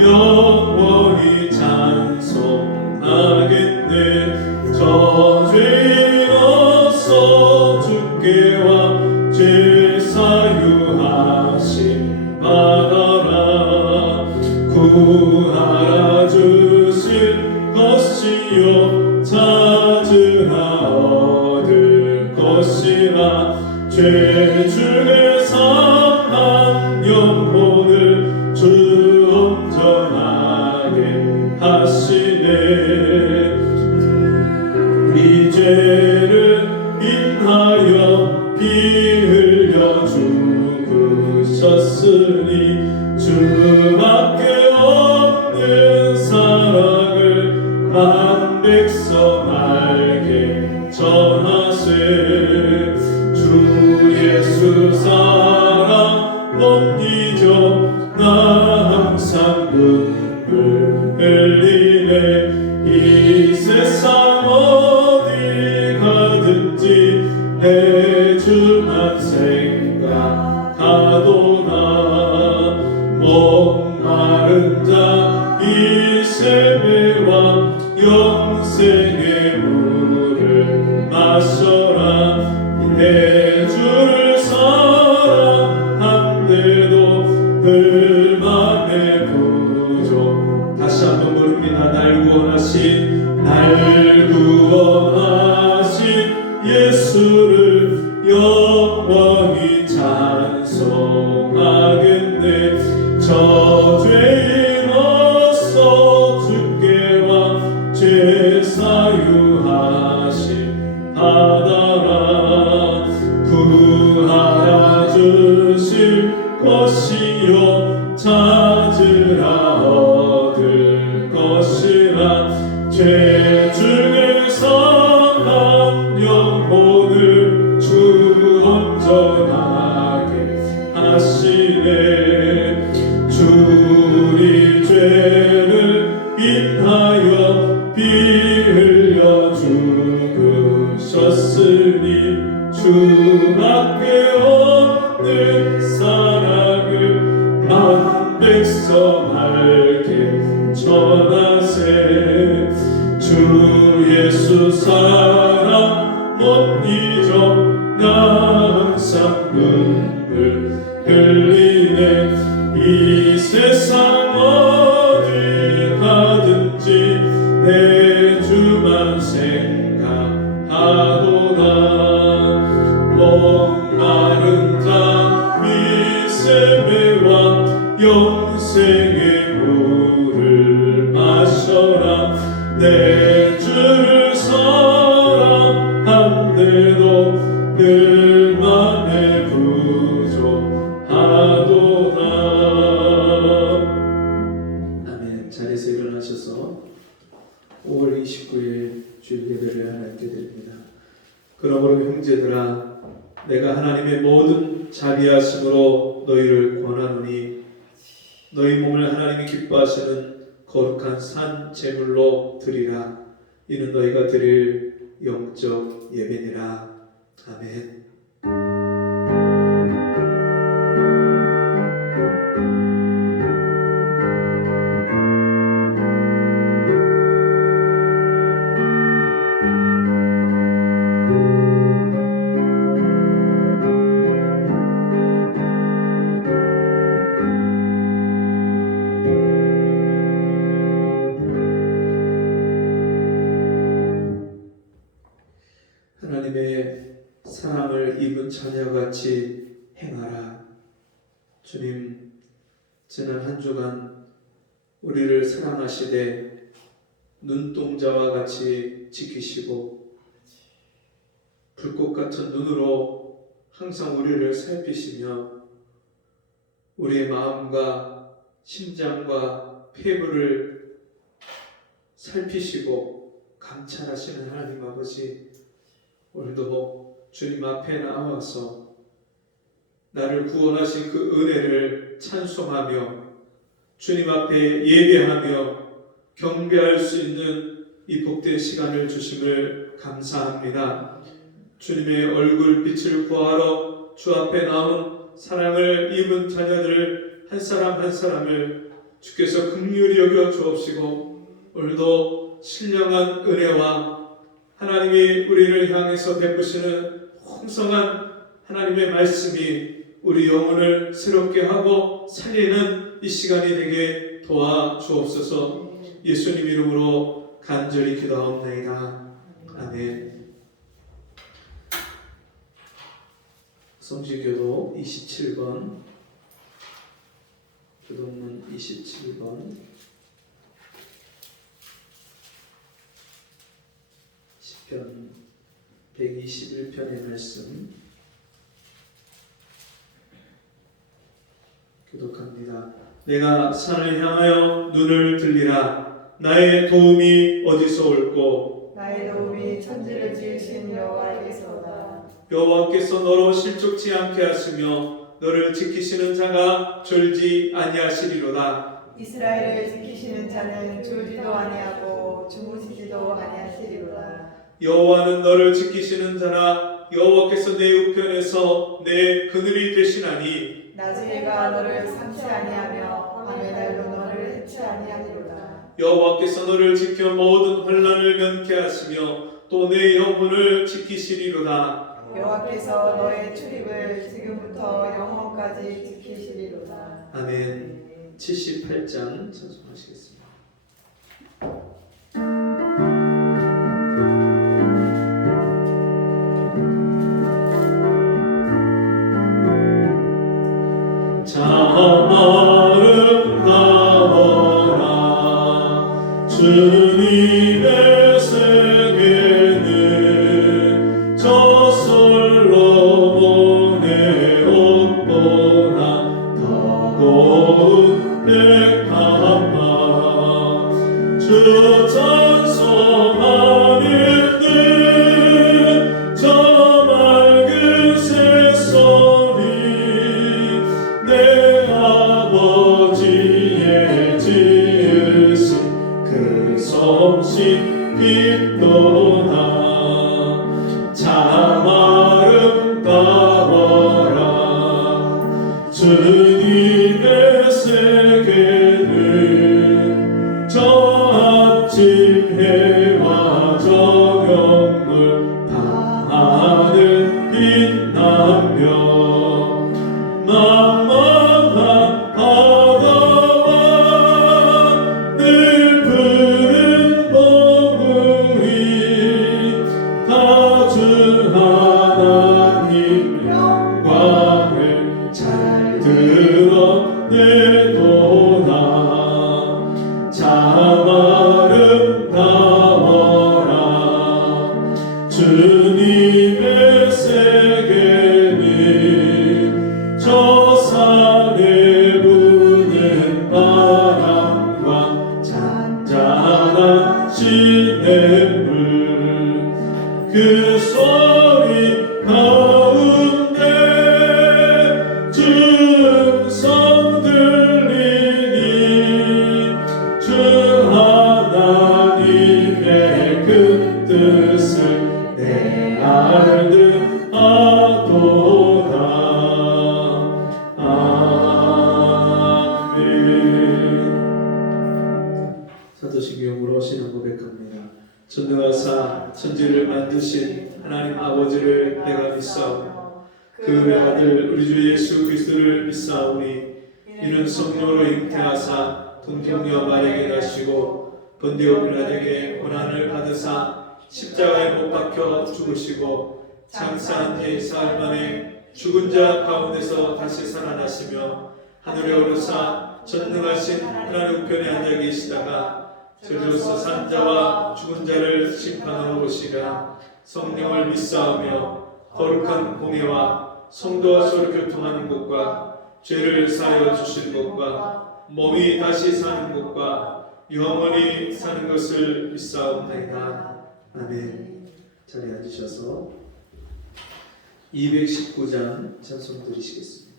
영원히 찬송하겠네. 저 죄인으로서 주께와 죄 사유하심 받아라. 구하라 주실 것이요 찾으라 얻을 것이라. 죄 중에 상한 영혼을 주 온전하게 하시네. 우리 죄를 인하여 피 흘려 죽으셨으니 주밖에 없는 사랑을 만 백성 알게 전하세. 주 예수 사랑 못 잊어 나 항상 눈물 흘리네. 이 세상 어디 가든지 내 주만 생각하도다. 목마른 자 이 세매와 영생의 물을 마셔라. 내 주를 사랑한데도 불만의 부족. 다시 한번 부릅니다. 날 구원하신 예수를 영원히 찬송하겠네. 저 죄인으로서 주께와 죄 사유하심 받아라. 구하라 주실 것이요 찾으라 얻을 것이라. 죄 중에 상한 영혼을 주 온전하게 하시네. 주 우리 죄를 인하여 피 흘려 죽으셨으니 주밖에 없는 사랑을 만 백성 알게 전하세. 주 예수 사랑 못 잊어 나 항상 눈물 흘리네. 이 세상 어디 가든지 내 주만 생각하도다. 목마른 자 미세매와 영생의 물을 마셔라. 내 주를 사랑한데도 늘 맘에 부족하도다. 아멘. 자리에서 일어나셔서 5월 29일 주일 예배를 하게 됩니다. 그러므로 형제들아, 내가 하나님의 모든 자비하심으로 너희를 권하노니 너희 몸을 하나님이 기뻐하시는 거룩한 산 제물로 드리라. 이는 너희가 드릴 영적 예배니라. 아멘. 하나님의 사랑을 입은 자녀같이 행하라. 주님, 지난 한 주간 우리를 사랑하시되 눈동자와 같이 지키시고 불꽃 같은 눈으로 항상 우리를 살피시며 우리의 마음과 심장과 폐부를 살피시고 감찰하시는 하나님 아버지, 오늘도 주님 앞에 나와서 나를 구원하신 그 은혜를 찬송하며 주님 앞에 예배하며 경배할 수 있는 이 복된 시간을 주심을 감사합니다. 주님의 얼굴 빛을 구하러 주 앞에 나온 사랑을 입은 자녀들 한 사람 한 사람을 주께서 긍휼히 여겨 주옵시고 오늘도 신령한 은혜와 하나님이 우리를 향해서 베푸시는 풍성한 하나님의 말씀이 우리 영혼을 새롭게 하고 살리는 이 시간이 되게 도와주옵소서. 예수님 이름으로 간절히 기도하옵나이다. 아멘. 성지교도 27번, 교동문 27번, 시편 121편의 말씀 교독합니다. 내가 산을 향하여 눈을 들리라. 나의 도움이 어디서 올꼬? 나의 도움이 천지를 지으신 여호와께서다. 여호와께서 너로 실족치 않게 하시며 너를 지키시는 자가 졸지 아니하시리로다. 이스라엘을 지키시는 자는 졸지도 아니하고 주무시지도 아니하시리로다. 여호와는 너를 지키시는 자라. 여호와께서 내 우편에서 내 그늘이 되시나니 낮의 해가 너를 삼지 아니하며 밤의 달도 너를 해치 아니하리로다. 여호와께서 너를 지켜 모든 환난을 면케 하시며 또 내 영혼을 지키시리로다. 여호와께서 너의 출입을 지금부터 영원까지 지키시리로다. 아멘. 78장 찬송하시겠습니다. 참 아름다워라 주님의 세계는 저솔로몬의 옷보다 더 고운 백합화 주 찬송하는 듯저 맑은 새소리 내 아버지의 지으신 그 솜씨 빛도나 참 아름다워라 주님의 세계는 저 아침 해와 저녁물 다 하늘 빛나며 만만한 바다와 늘 푸른 봉우리 다 주 하나님 영광을 잘 드러내도다. 참 아름다워라 주님의 세계는 저 산에 부는 바람과 잔잔한 시냇물 그 소리 가운데 주 음성 들리니 주 하나님의 그 뜻을 내 알듯 하도다. 아멘. 사도신경으로 신앙 고백합니다. 전능하사 천지를 만드신 하나님 아버지를 내가 믿사오며 그 외아들 우리 주 예수 그리스도를 믿사오니 이는 성령으로 잉태하사 동정녀 마리아에게 나시고 본디오 빌라에게 고난을 받으사 십자가에 못 박혀 죽으시고 장사한 지 사흘 만에 죽은 자 가운데서 다시 살아나시며 하늘에 오르사 전능하신 하나님 우편에 앉아 계시다가 저리로서 산 자와 죽은 자를 심판하러 오시라. 성령을 믿사오며 거룩한 공예와 성도와 서로 교통하는 것과 죄를 사하여 주실 것과 몸이 다시 사는 것과 영원히 사는 것을 믿사옵나이다. 아멘. 자리에 앉으셔서 219장 찬송 드리시겠습니다.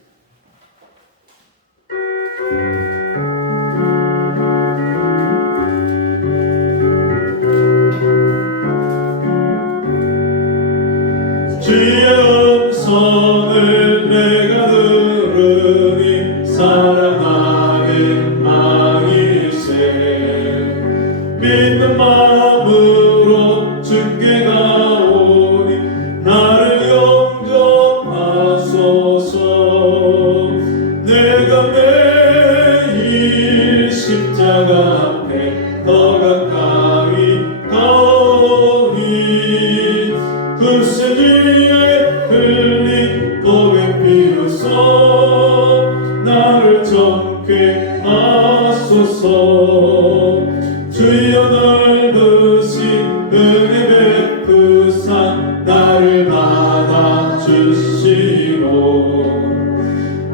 주의 음성을 내가 들으니 사랑하는 마음 믿는 마음으로 주께 가오니 나를 영접하소서. 내가 매일 십자가 앞에 더 가까이 가오니 글쎄 주의 흘린 보배 피로써 나를 정케 하소서. 주여 넓으신 은혜 베푸사 나를 받아주시고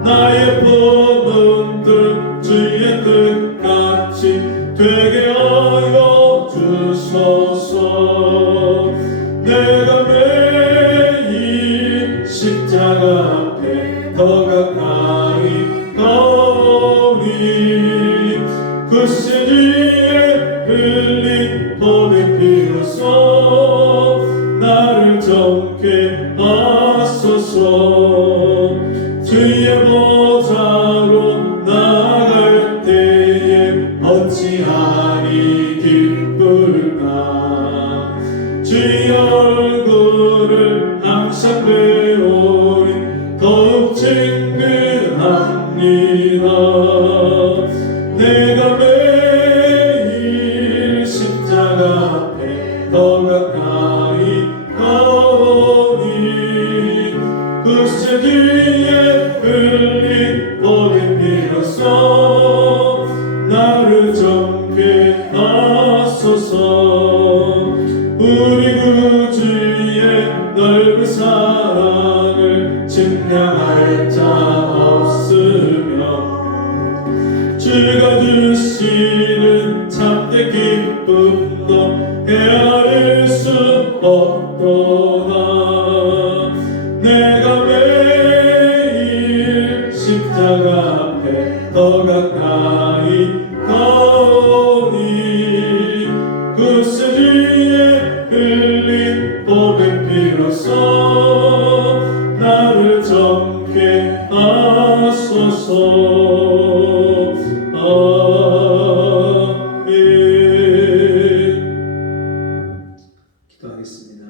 나의 품은 주의 뜻같이 되게 하여 주소서. 내가 매일 십자가 앞에 더 가까이 가오니 글쎄 주의 흘린 보배 피로써 나를 정케 하소서. 주의 보좌로 나아갈 때에 어찌하리 기쁠까. 주의 얼굴을 항상 배우니 더욱 친근합니다. 내가 매일 십자가 앞에 더 가까이 가오니 글쎄 주의 흘린 보배 피로써 나를 정케 하소서. 우리 구주의 넓은 사랑을 증명할 자 없으며 주가 주시는 참된 기쁨도 헤아릴 수 없도다. 내가 매일 십자가 앞에 더 가까이 가오니 글쎄 주의 흘린 보배 피로써 나를 정케 하소서. 아멘. 기도하겠습니다.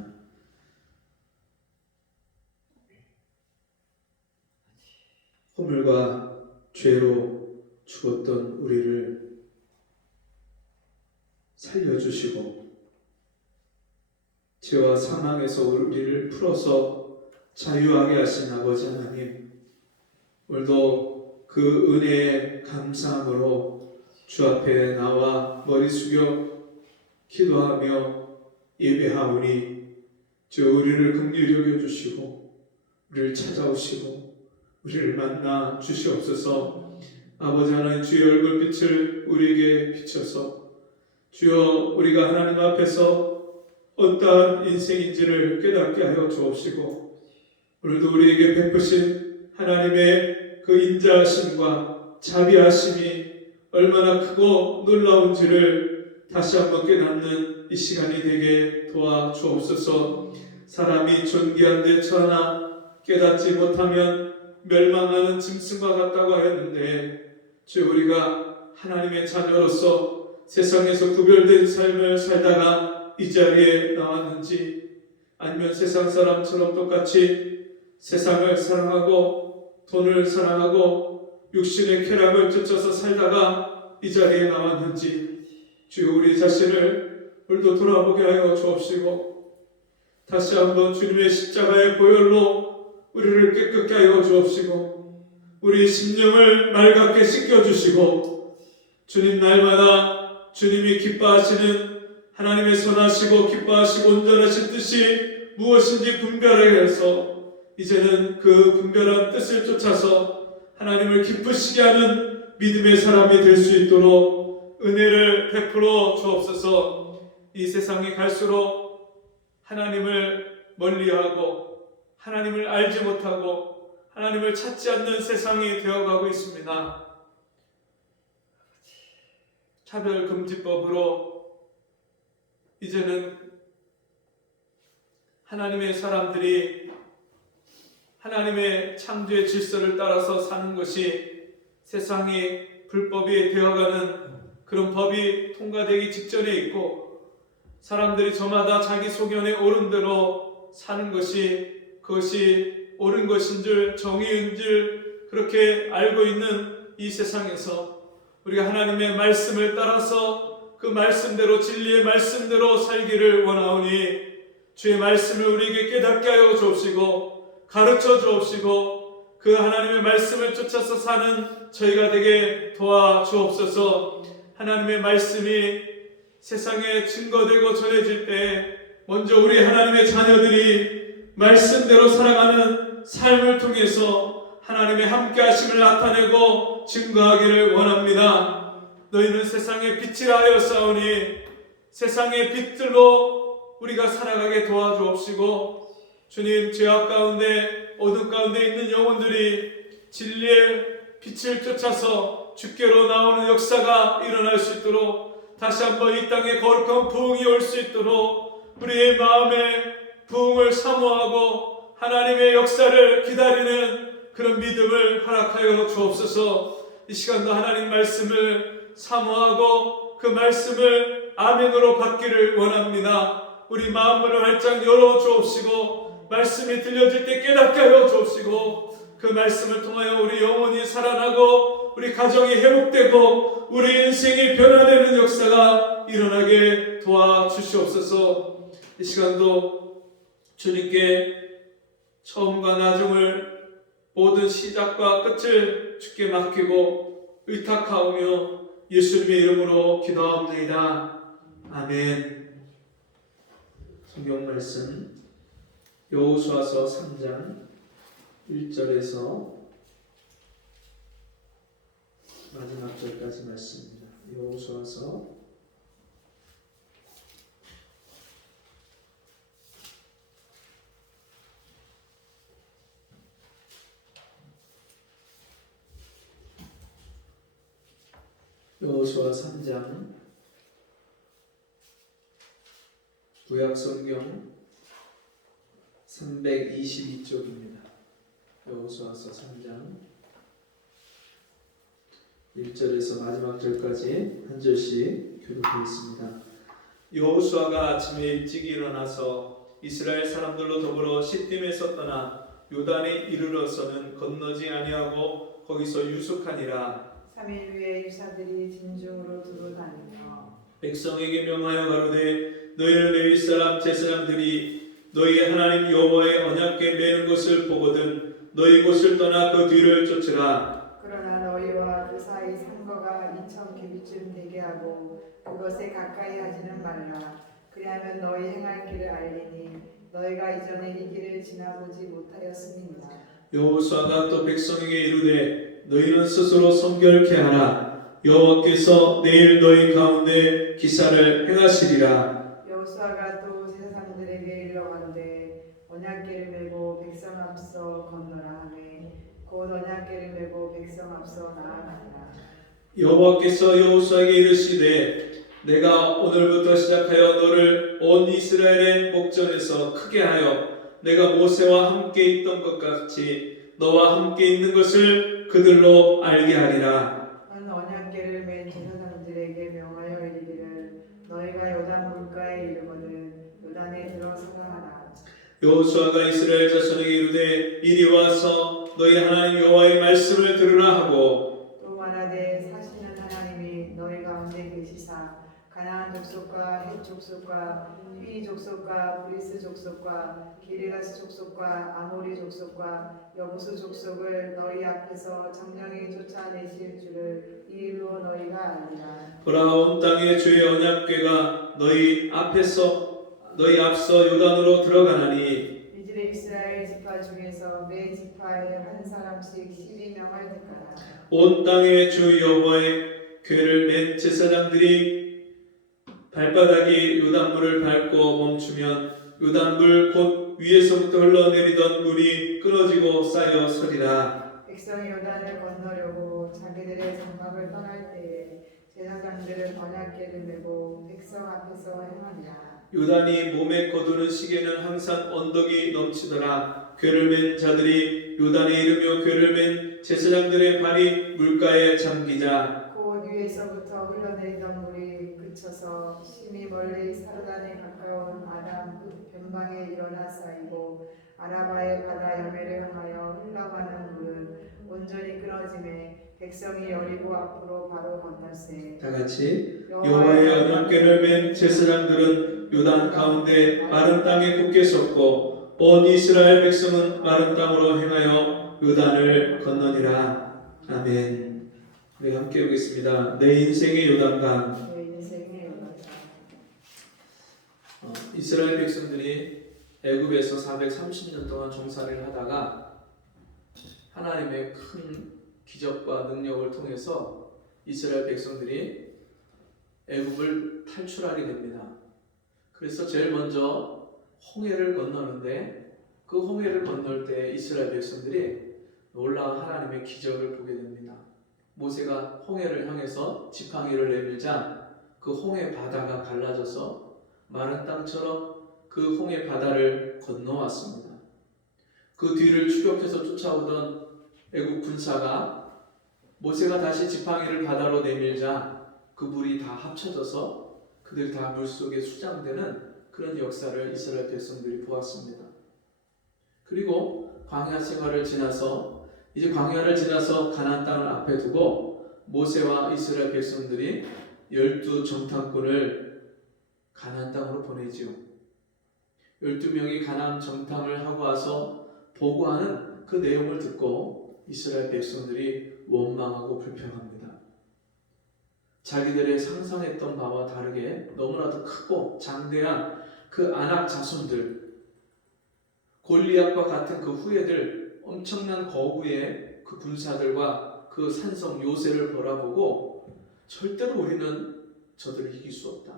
허물과 죄로 죽었던 우리를 살려주시고 죄와 사망에서 우리를 풀어서 자유하게 하신 아버지 하나님, 오늘도 그 은혜에 감사함으로 주 앞에 나와 머리 숙여 기도하며 예배하오니 주 우리를 긍휼히 여겨주시고 우리를 찾아오시고 우리를 만나 주시옵소서. 아버지 하나님, 주의 얼굴빛을 우리에게 비춰서 주여 우리가 하나님 앞에서 어떠한 인생인지를 깨닫게 하여 주옵시고 오늘도 우리에게 베푸신 하나님의 그 인자하심과 자비하심이 얼마나 크고 놀라운지를 다시 한번 깨닫는 이 시간이 되게 도와주옵소서. 사람이 존귀한데 천하나 깨닫지 못하면 멸망하는 짐승과 같다고 하였는데 주 우리가 하나님의 자녀로서 세상에서 구별된 삶을 살다가 이 자리에 나왔는지 아니면 세상 사람처럼 똑같이 세상을 사랑하고 돈을 사랑하고 육신의 쾌락을 쫓아서 살다가 이 자리에 나왔는지 주여 우리 자신을 오늘도 돌아보게 하여 주옵시고 다시 한번 주님의 십자가의 보혈로 우리를 깨끗게 하여 주옵시고 우리 심령을 맑게 씻겨주시고 주님 날마다 주님이 기뻐하시는 하나님의 선하시고 기뻐하시고 온전하신 뜻이 무엇인지 분별하게 해서 이제는 그 분별한 뜻을 쫓아서 하나님을 기쁘시게 하는 믿음의 사람이 될 수 있도록 은혜를 베풀어 주옵소서. 이 세상이 갈수록 하나님을 멀리하고 하나님을 알지 못하고 하나님을 찾지 않는 세상이 되어가고 있습니다. 차별금지법으로 이제는 하나님의 사람들이 하나님의 창조의 질서를 따라서 사는 것이 세상이 불법이 되어가는 그런 법이 통과되기 직전에 있고 사람들이 저마다 자기 소견에 옳은 대로 사는 것이 그것이 옳은 것인 줄 정의인 줄 그렇게 알고 있는 이 세상에서 우리가 하나님의 말씀을 따라서 그 말씀대로 진리의 말씀대로 살기를 원하오니 주의 말씀을 우리에게 깨닫게 하여 주옵시고 가르쳐 주옵시고 그 하나님의 말씀을 쫓아서 사는 저희가 되게 도와주옵소서. 하나님의 말씀이 세상에 증거되고 전해질 때 먼저 우리 하나님의 자녀들이 말씀대로 살아가는 삶을 통해서 하나님의 함께 하심을 나타내고 증거하기를 원합니다. 너희는 세상의 빛이라 하였사오니 세상의 빛들로 우리가 살아가게 도와주옵시고 주님 죄악 가운데 어둠 가운데 있는 영혼들이 진리의 빛을 쫓아서 주께로 나오는 역사가 일어날 수 있도록 다시 한번 이 땅에 거룩한 부흥이 올 수 있도록 우리의 마음에 부흥을 사모하고 하나님의 역사를 기다리는 그런 믿음을 허락하여 주옵소서. 이 시간도 하나님 말씀을 사모하고 그 말씀을 아멘으로 받기를 원합니다. 우리 마음을 활짝 열어 주옵시고 말씀이 들려질 때 깨닫게 하여 주옵시고 그 말씀을 통하여 우리 영혼이 살아나고 우리 가정이 회복되고 우리 인생이 변화되는 역사가 일어나게 도와주시옵소서. 이 시간도 주님께 처음과 나중을 모든 시작과 끝을 주께 맡기고 의탁하오며 예수님의 이름으로 기도합니다. 아멘. 성경 말씀 여호수아서 3장 1절에서 마지막 절까지 말씀입니다. 여호수아서 3장 구약성경 322쪽입니다. 여호수아서 3장 1절에서 마지막 절까지 한 절씩 교독하겠습니다. 여호수아가 아침에 일찍 일어나서 이스라엘 사람들로 더불어 시딤에서 떠나 요단에 이르러서는 건너지 아니하고 거기서 유숙하니라. 3일 후에 유사들이 진중으로 두루 다니며 백성에게 명하여 가로되 너희는 레위 사람 제사장들이 너희의 하나님 여호와의 언약궤 매는 것을 보거든 너희 곳을 떠나 그 뒤를 쫓으라. 그러나 너희와 그 사이 상거가 2000규빗쯤 되게 하고 그것에 가까이 하지는 말라. 그리하면 너희 행할 길을 알리니 너희가 이전에 이 길을 지나보지 못하였음이니라. 여호수아가 또 백성에게 이르되 너희는 스스로 성결케 하라. 여호와께서 내일 너희 가운데 기사를 행하시리라. 여호수아가 또 제사장들에게 일러가는데 언약궤를 메고 백성 앞서 건너라 하매 곧 언약궤를 메고 백성 앞서 나아가니라. 여호와께서 여호수아에게 이르시되 내가 오늘부터 시작하여 너를 온 이스라엘의 목전에서 크게 하여 내가 모세와 함께 있던 것 같이 너와 함께 있는 것을 그들로 알게 하리라. 너는 언약궤를 맨 제사장들에게 명하여 이르기를 너희가 요단 물가에 이르거든 요단에 들어서가 하라. 여호수아가 이스라엘 자손에게 이르되 이리 와서 너희 하나님 여호와의 말씀을 들으라 하고 또 말하되 사시는 하나님이 너희 가운데 계시사 가나안 족속과 헷 족속과 휘 족속과 브리스 족속과 기르가스 족속과 아모리 족속과 여부수 족속을 너희 앞에서 정령히 쫓아내실 줄을 이로 너희가 알리라. 보라 온 땅에 주의 언약궤가 너희 앞서 요단으로 들어가나니 이들의 이스라엘 지파 중에서 매 지파에 한 사람씩 12명을 택하라. 온 땅에 주 여호와의 궤를 맨 제사장들이 발바닥이 요단물을 밟고 멈추면 요단물 곧 위에서부터 흘러내리던 물이 끊어지고 쌓여 서리라. 백성이 요단을 건너려고 자기들의 장막을 떠날 때에 제사장들은 언약궤를 메고 백성 앞에서 행하니라. 요단이 몸에 거두는 시계는 항상 언덕이 넘치더라. 궤를 맨 자들이 요단에 이르며 궤를 맨 제사장들의 발이 물가에 잠기자 곧 위에서부터 땅에서 흘러내리던 물이 그쳐서 심히 멀리 사르단에 가까운 아람 변방에 일어나 쌓이고 아라바의 바다 여매를 향하여 흘러가는 물은 온전히 끊어짐에 백성이 여리고 앞으로 바로 건널세. 다 같이 여호와의 언약궤를 맨 제사장들은 요단 가운데 마른 땅에 굳게 섰고 온 이스라엘 백성은 마른 땅으로 행하여 요단을 건너니라. 아멘. 우리 함께 보겠습니다. 내 인생의 요단강. 내 인생의 요단강. 이스라엘 백성들이 애굽에서 430년 동안 종살이를 하다가 하나님의 큰 기적과 능력을 통해서 이스라엘 백성들이 애굽을 탈출하게 됩니다. 그래서 제일 먼저 홍해를 건너는데 그 홍해를 건널 때 이스라엘 백성들이 놀라운 하나님의 기적을 보게 됩니다. 모세가 홍해를 향해서 지팡이를 내밀자 그 홍해 바다가 갈라져서 마른 땅처럼 그 홍해 바다를 건너왔습니다. 그 뒤를 추격해서 쫓아오던 애국 군사가 모세가 다시 지팡이를 바다로 내밀자 그 물이 다 합쳐져서 그들이 다 물속에 수장되는 그런 역사를 이스라엘 백성들이 보았습니다. 그리고 광야 생활을 지나서 이제 광야를 지나서 가나안 땅을 앞에 두고 모세와 이스라엘 백성들이 12 정탐꾼을 가나안 땅으로 보내지요. 12명이 가나안 정탐을 하고 와서 보고하는 그 내용을 듣고 이스라엘 백성들이 원망하고 불평합니다. 자기들의 상상했던 바와 다르게 너무나도 크고 장대한 그 아낙 자손들, 골리앗과 같은 그 후예들, 엄청난 거구의 그 군사들과 그 산성 요새를 바라보고 절대로 우리는 저들을 이길 수 없다.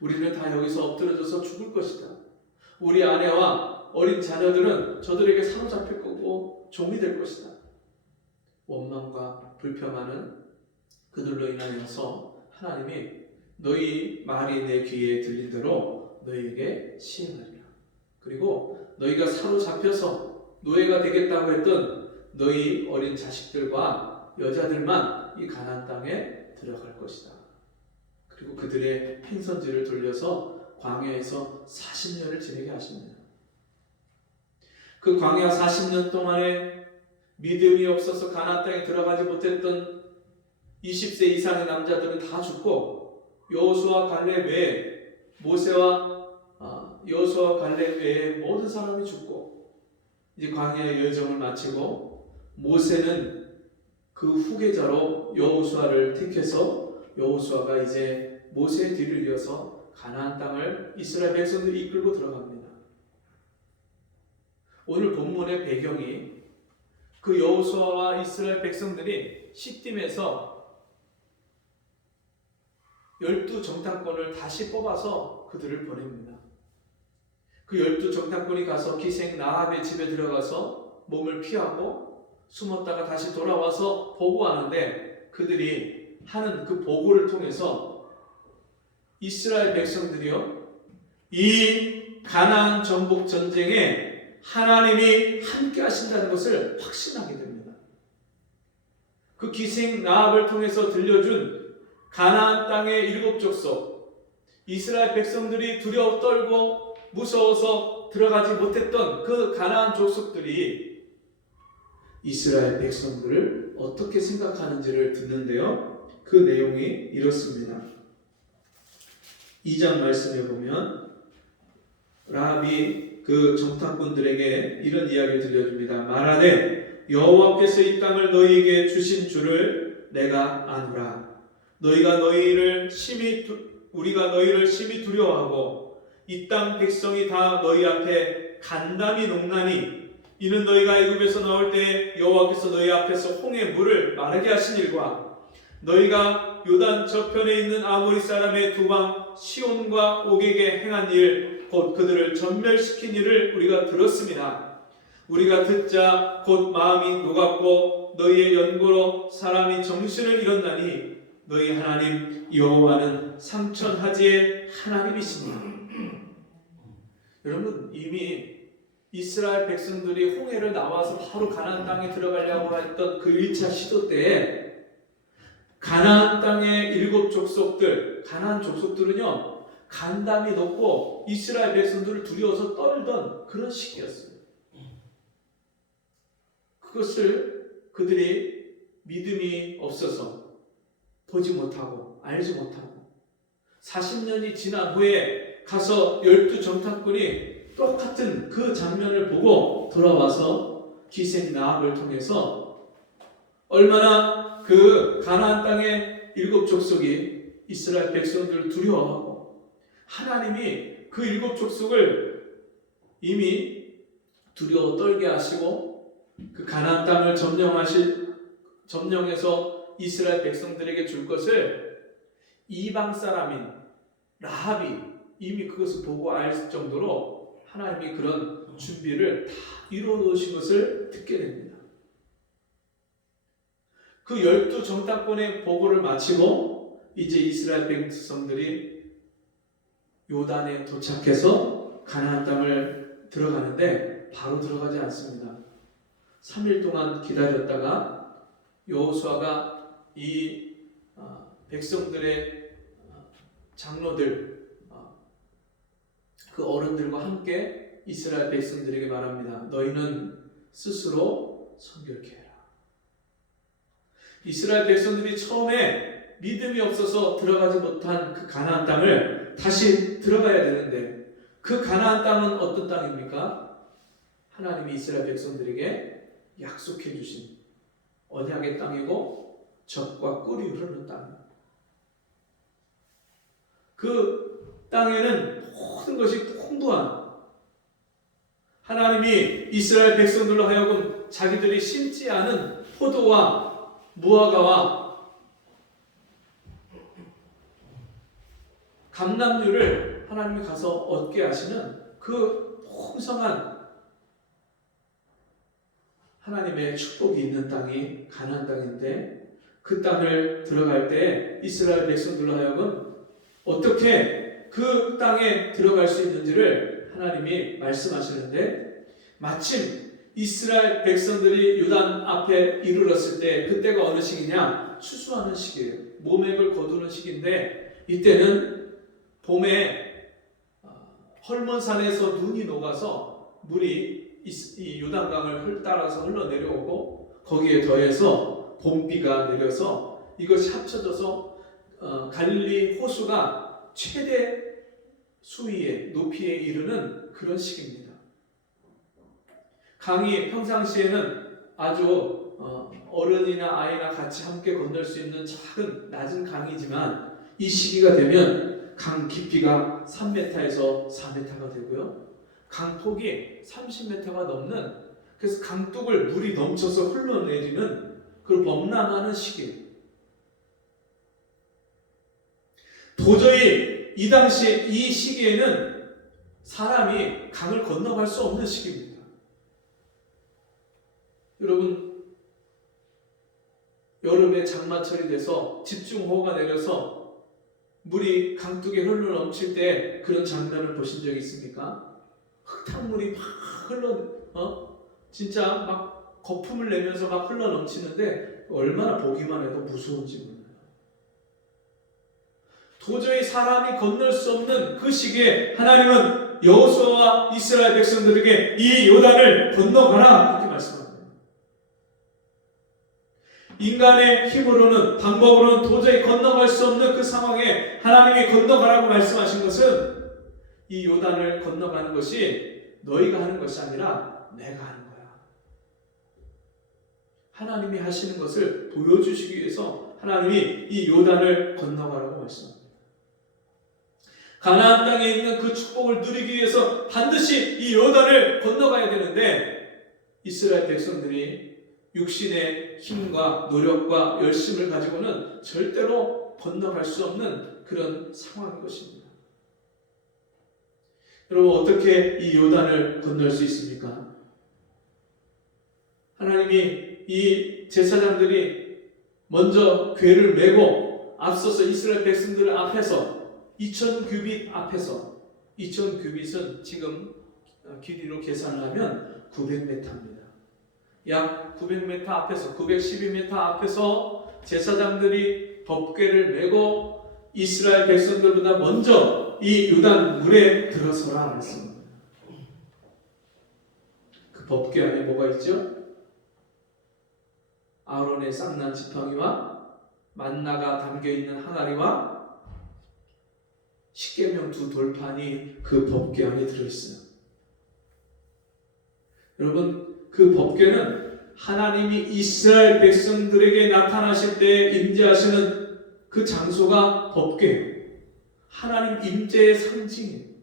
우리는 다 여기서 엎드려져서 죽을 것이다. 우리 아내와 어린 자녀들은 저들에게 사로잡힐 거고 종이 될 것이다. 원망과 불평하는 그들로 인하여서 하나님이 너희 말이 내 귀에 들린 대로 너희에게 시행하리라. 그리고 너희가 사로잡혀서 노예가 되겠다고 했던 너희 어린 자식들과 여자들만 이 가나안 땅에 들어갈 것이다. 그리고 그들의 행선지를 돌려서 광야에서 40년을 지내게 하십니다. 그 광야 40년 동안에 믿음이 없어서 가나안 땅에 들어가지 못했던 20세 이상의 남자들은 다 죽고 여호수아 갈렙 외에 여호수아 갈렙 외에 모든 사람이 죽고 이제 광야의 여정을 마치고 모세는 그 후계자로 여호수아를 택해서 여호수아가 이제 모세의 뒤를 이어서 가나안 땅을 이스라엘 백성들이 이끌고 들어갑니다. 오늘 본문의 배경이 그 여호수아와 이스라엘 백성들이 시딤에서 12 정탐꾼을 다시 뽑아서 그들을 보냅니다. 그 12 정탐꾼이 가서 기생 라합의 집에 들어가서 몸을 피하고 숨었다가 다시 돌아와서 보고하는데 그들이 하는 그 보고를 통해서 이스라엘 백성들이요, 이 가나안 정복 전쟁에 하나님이 함께 하신다는 것을 확신하게 됩니다. 그 기생 라합을 통해서 들려준 가나안 땅의 7 족속, 이스라엘 백성들이 두려워 떨고 무서워서 들어가지 못했던 그 가나안 족속들이 이스라엘 백성들을 어떻게 생각하는지를 듣는데요. 그 내용이 이렇습니다. 2장 말씀에 보면 라합이 그 정탐꾼들에게 이런 이야기를 들려줍니다. 말하되 여호와께서 이 땅을 너희에게 주신 줄을 내가 아노라. 우리가 너희를 심히 두려워하고 이 땅 백성이 다 너희 앞에 간담이 농나니 이는 너희가 애굽에서 나올 때 여호와께서 너희 앞에서 홍해 물을 마르게 하신 일과 너희가 요단 저편에 있는 아모리 사람의 두방 시온과 옥에게 행한 일, 곧 그들을 전멸시킨 일을 우리가 들었습니다. 우리가 듣자 곧 마음이 녹았고 너희의 연고로 사람이 정신을 잃었나니 너희 하나님 여호와는 삼천하지의 하나님이시니. 여러분, 이미 이스라엘 백성들이 홍해를 나와서 바로 가나안 땅에 들어가려고 했던 그 1차 시도 때에 가나안 땅의 7 족속들, 가나안 족속들은요 간담이 높고 이스라엘 백성들을 두려워서 떨던 그런 시기였어요. 그것을 그들이 믿음이 없어서 보지 못하고 알지 못하고 40년이 지난 후에 가서 12 정탐꾼이 똑같은 그 장면을 보고 돌아와서 기생 라합을 통해서 얼마나 그 가나안 땅의 7 족속이 이스라엘 백성들을 두려워하고 하나님이 그 7 족속을 이미 두려워 떨게 하시고 그 가나안 땅을 점령해서 이스라엘 백성들에게 줄 것을 이방 사람인 라합이 이미 그것을 보고 알 정도로 하나님이 그런 준비를 다 이루어 놓으신 것을 듣게 됩니다. 그 12 정탐꾼의 보고를 마치고 이제 이스라엘 백성들이 요단에 도착해서 가나안 땅을 들어가는데 바로 들어가지 않습니다. 3일 동안 기다렸다가 여호수아가 이 백성들의 장로들, 그 어른들과 함께 이스라엘 백성들에게 말합니다. 너희는 스스로 성결케 해라. 이스라엘 백성들이 처음에 믿음이 없어서 들어가지 못한 그 가나안 땅을 다시 들어가야 되는데 그 가나안 땅은 어떤 땅입니까? 하나님이 이스라엘 백성들에게 약속해 주신 언약의 땅이고 젖과 꿀이 흐르는 땅. 그 땅에는 모든 것이 풍부한 하나님이 이스라엘 백성들로 하여금 자기들이 심지 않은 포도와 무화과와 감람류를 하나님이 가서 얻게 하시는 그 풍성한 하나님의 축복이 있는 땅이 가나안 땅인데 그 땅을 들어갈 때 이스라엘 백성들로 하여금 어떻게 그 땅에 들어갈 수 있는지를 하나님이 말씀하시는데 마침 이스라엘 백성들이 요단 앞에 이르렀을 때 그때가 어느 시기냐? 추수하는 시기예요. 모맥을 거두는 시기인데 이때는 봄에 헐몬산에서 눈이 녹아서 물이 이 요단강을 따라서 흘러내려오고 거기에 더해서 봄비가 내려서 이것이 합쳐져서 갈릴리 호수가 최대 수위에 높이에 이르는 그런 시기입니다. 강이 평상시에는 아주 어른이나 아이나 같이 함께 건널 수 있는 작은 낮은 강이지만 이 시기가 되면 강 깊이가 3m에서 4m가 되고요. 강폭이 30m가 넘는 그래서 강둑을 물이 넘쳐서 흘러내리는 그런 범람하는 시기. 도저히 이 당시 이 시기에는 사람이 강을 건너갈 수 없는 시기입니다. 여러분 여름에 장마철이 돼서 집중호우가 내려서 물이 강둑에 흘러 넘칠 때 그런 장면을 보신 적이 있습니까? 흙탕물이 막 진짜 막 거품을 내면서 막 흘러 넘치는데 얼마나 보기만 해도 무서운지 몰라요. 도저히 사람이 건널 수 없는 그 시기에 하나님은 여호수아와 이스라엘 백성들에게 이 요단을 건너가라 그렇게 말씀합니다. 인간의 힘으로는 방법으로는 도저히 건너갈 수 없는 그 상황에 하나님이 건너가라고 말씀하신 것은 이 요단을 건너가는 것이 너희가 하는 것이 아니라 내가 하는 거야. 하나님이 하시는 것을 보여주시기 위해서 하나님이 이 요단을 건너가라고 말씀합니다. 가나안 땅에 있는 그 축복을 누리기 위해서 반드시 이 요단을 건너가야 되는데 이스라엘 백성들이 육신의 힘과 노력과 열심을 가지고는 절대로 건너갈 수 없는 그런 상황인 것입니다. 여러분 어떻게 이 요단을 건널 수 있습니까? 하나님이 이 제사장들이 먼저 궤를 메고 앞서서 이스라엘 백성들 앞에서 2000규빗 앞에서 2000규빗은 지금 길이로 계산을 하면 900m입니다. 약 900m 앞에서 912m 앞에서 제사장들이 법궤를 메고 이스라엘 백성들보다 먼저 이 요단 물에 들어서라 했습니다. 그 법궤 안에 뭐가 있죠? 아론의 쌍난 지팡이와 만나가 담겨있는 항아리와 십계명 두 돌판이 그 법궤 안에 들어있어요. 여러분, 그 법궤는 하나님이 이스라엘 백성들에게 나타나실 때 임재하시는 그 장소가 법궤예요. 하나님 임재의 상징이에요.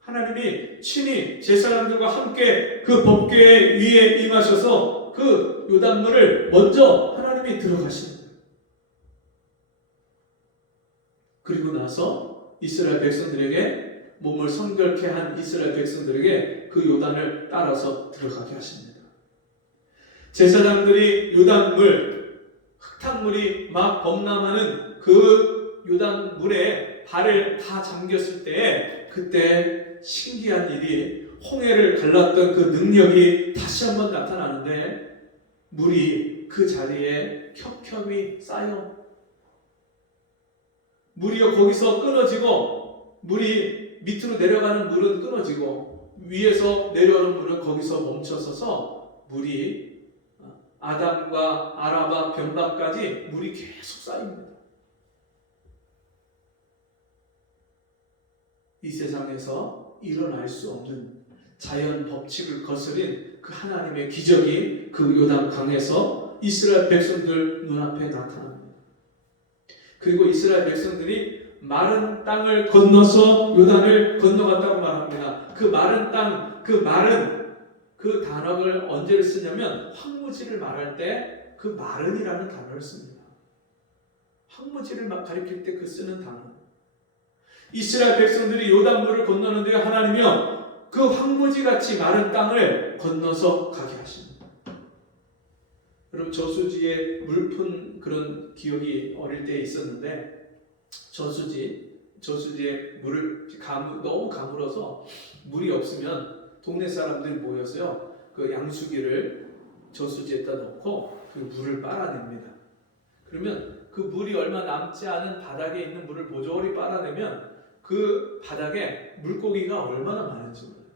하나님이 친히 제사장들과 함께 그 법궤 위에 임하셔서 그 요단물을 먼저 하나님이 들어가시는 거예요. 그리고 나서 이스라엘 백성들에게 몸을 성결케 한 이스라엘 백성들에게 그 요단을 따라서 들어가게 하십니다. 제사장들이 요단물, 흙탕물이 막 범람하는 그 요단물에 발을 다 잠겼을 때 그때 신기한 일이 홍해를 갈랐던 그 능력이 다시 한번 나타나는데 물이 그 자리에 겹겹이 쌓여 물이 거기서 끊어지고 물이 밑으로 내려가는 물은 끊어지고 위에서 내려오는 물은 거기서 멈춰서서 물이 아담과 아라바 변방까지 물이 계속 쌓입니다. 이 세상에서 일어날 수 없는 자연 법칙을 거스린 그 하나님의 기적이 그 요단 강에서 이스라엘 백성들 눈앞에 나타납니다. 그리고 이스라엘 백성들이 마른 땅을 건너서 요단을 건너갔다고 말합니다. 그 마른 땅, 그 마른 그 단어를 언제 쓰냐면 황무지를 말할 때 그 마른이라는 단어를 씁니다. 황무지를 막 가리킬 때 그 쓰는 단어. 이스라엘 백성들이 요단물을 건너는데 하나님이요 그 황무지같이 마른 땅을 건너서 가게 하십니다. 여러분 저수지에 물 푼 그런 기억이 어릴 때 있었는데 저수지에 물을 너무 가물어서 물이 없으면 동네 사람들이 모여서요 그 양수기를 저수지에다 넣고 그 물을 빨아냅니다. 그러면 그 물이 얼마 남지 않은 바닥에 있는 물을 모조리 빨아내면 그 바닥에 물고기가 얼마나 많은지 몰라요.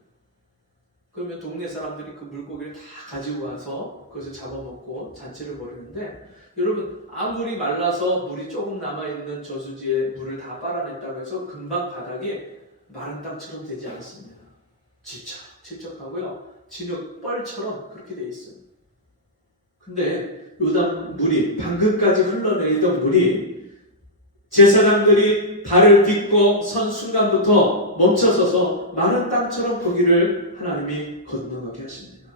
그러면 동네 사람들이 그 물고기를 다 가지고 와서 그것을 잡아먹고 잔치를 벌이는데 여러분 아무리 말라서 물이 조금 남아있는 저수지에 물을 다 빨아냈다고 해서 금방 바닥이 마른 땅처럼 되지 않습니다. 질척하고요 진흙 뻘처럼 그렇게 돼 있어요. 근데 요단 물이 방금까지 흘러내리던 물이 제사장들이 발을 딛고 선 순간부터 멈춰서서 마른 땅처럼 거기를 하나님이 건너가게 하십니다.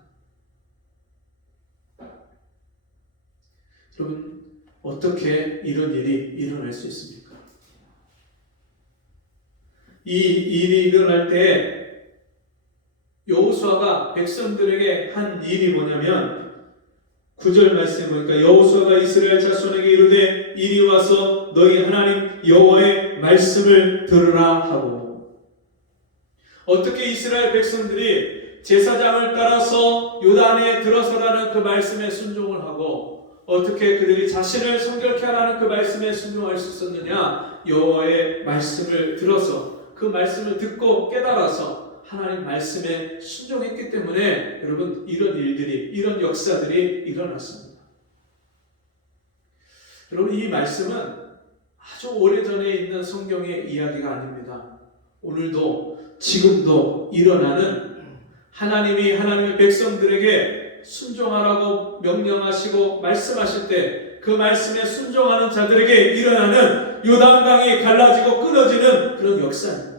여러분 어떻게 이런 일이 일어날 수 있습니까? 이 일이 일어날 때 여호수아가 백성들에게 한 일이 뭐냐면 9절 말씀에 보니까 여호수아가 이스라엘 자손에게 이르되 이리 와서 너희 하나님 여호와의 말씀을 들으라 하고 어떻게 이스라엘 백성들이 제사장을 따라서 요단에 들어서라는 그 말씀에 순종을 하고 어떻게 그들이 자신을 성결케 하라는 그 말씀에 순종할 수 있었느냐 여호와의 말씀을 들어서 그 말씀을 듣고 깨달아서 하나님 말씀에 순종했기 때문에 여러분 이런 일들이 이런 역사들이 일어났습니다. 여러분 이 말씀은 아주 오래전에 있는 성경의 이야기가 아닙니다. 오늘도 지금도 일어나는 하나님이 하나님의 백성들에게 순종하라고 명령하시고 말씀하실 때 그 말씀에 순종하는 자들에게 일어나는 요단강이 갈라지고 끊어지는 그런 역사입니다.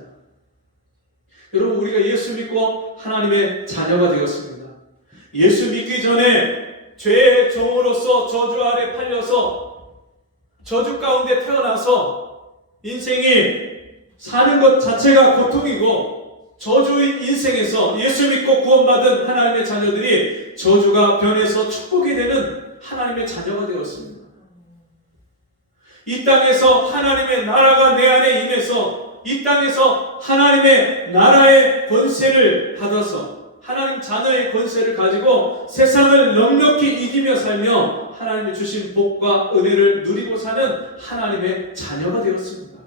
여러분 우리가 예수 믿고 하나님의 자녀가 되었습니다. 예수 믿기 전에 죄의 종으로서 저주 아래 팔려서 저주 가운데 태어나서 인생이 사는 것 자체가 고통이고 저주인 인생에서 예수 믿고 구원받은 하나님의 자녀들이 저주가 변해서 축복이 되는 하나님의 자녀가 되었습니다. 이 땅에서 하나님의 나라가 내 안에 임해서 이 땅에서 하나님의 나라의 권세를 받아서 하나님 자녀의 권세를 가지고 세상을 넉넉히 이기며 살며 하나님이 주신 복과 은혜를 누리고 사는 하나님의 자녀가 되었습니다.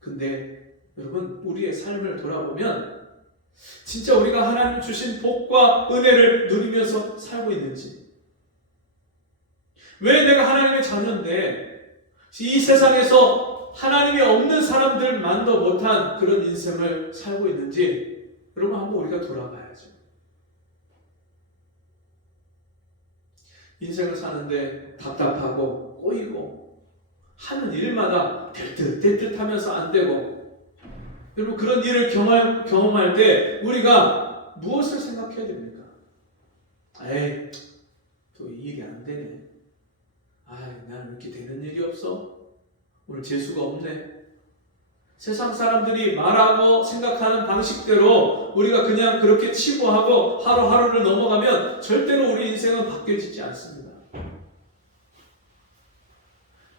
근데 여러분, 우리의 삶을 돌아보면 진짜 우리가 하나님 주신 복과 은혜를 누리면서 살고 있는지, 왜 내가 하나님의 자녀인데 이 세상에서 하나님이 없는 사람들만도 못한 그런 인생을 살고 있는지 여러분 한번 우리가 돌아봐야죠. 인생을 사는데 답답하고 꼬이고 하는 일마다 될 듯 하면서 안 되고, 여러분 그런 일을 경험할 때 우리가 무엇을 생각해야 됩니까? 에이, 또 이 일이 안 되네. 나는 이렇게 되는 일이 없어. 오늘 재수가 없네. 세상 사람들이 말하고 생각하는 방식대로 우리가 그냥 그렇게 치부하고 하루하루를 넘어가면 절대로 우리 인생은 바뀌어지지 않습니다.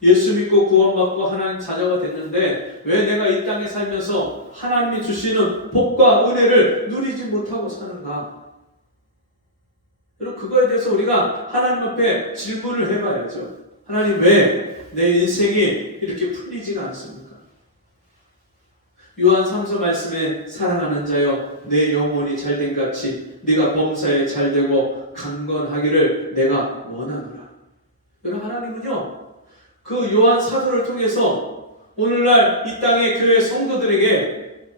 예수 믿고 구원받고 하나님 자녀가 됐는데 왜 내가 이 땅에 살면서 하나님이 주시는 복과 은혜를 누리지 못하고 사는가? 여러분 그거에 대해서 우리가 하나님 앞에 질문을 해봐야죠. 하나님, 왜 내 인생이 이렇게 풀리지가 않습니까? 요한 3서 말씀에 사랑하는 자여 내 영혼이 잘된 같이 네가 범사에 잘되고 강건하기를 내가 원하노라. 여러분 하나님은요 그 요한 사도를 통해서 오늘날 이 땅의 교회 성도들에게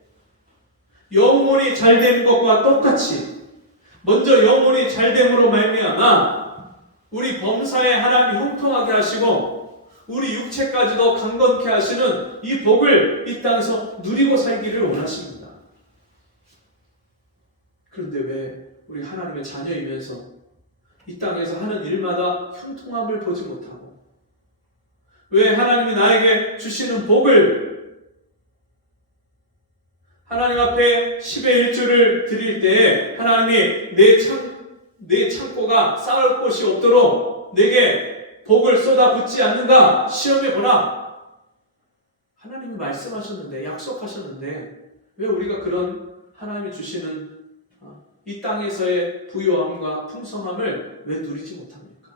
영혼이 잘된 것과 똑같이 먼저 영혼이 잘됨으로 말미암아 우리 범사에 하나님이 형통하게 하시고 우리 육체까지도 강건케 하시는 이 복을 이 땅에서 누리고 살기를 원하십니다. 그런데 왜 우리 하나님의 자녀이면서 이 땅에서 하는 일마다 형통함을 보지 못하고, 왜 하나님이 나에게 주시는 복을 하나님 앞에 10의 1조를 드릴 때에 하나님이 내 창고가 쌓을 곳이 없도록 내게 복을 쏟아붓지 않는가 시험해보라. 하나님이 말씀하셨는데, 약속하셨는데 왜 우리가 그런 하나님이 주시는 이 땅에서의 부요함과 풍성함을 왜 누리지 못합니까?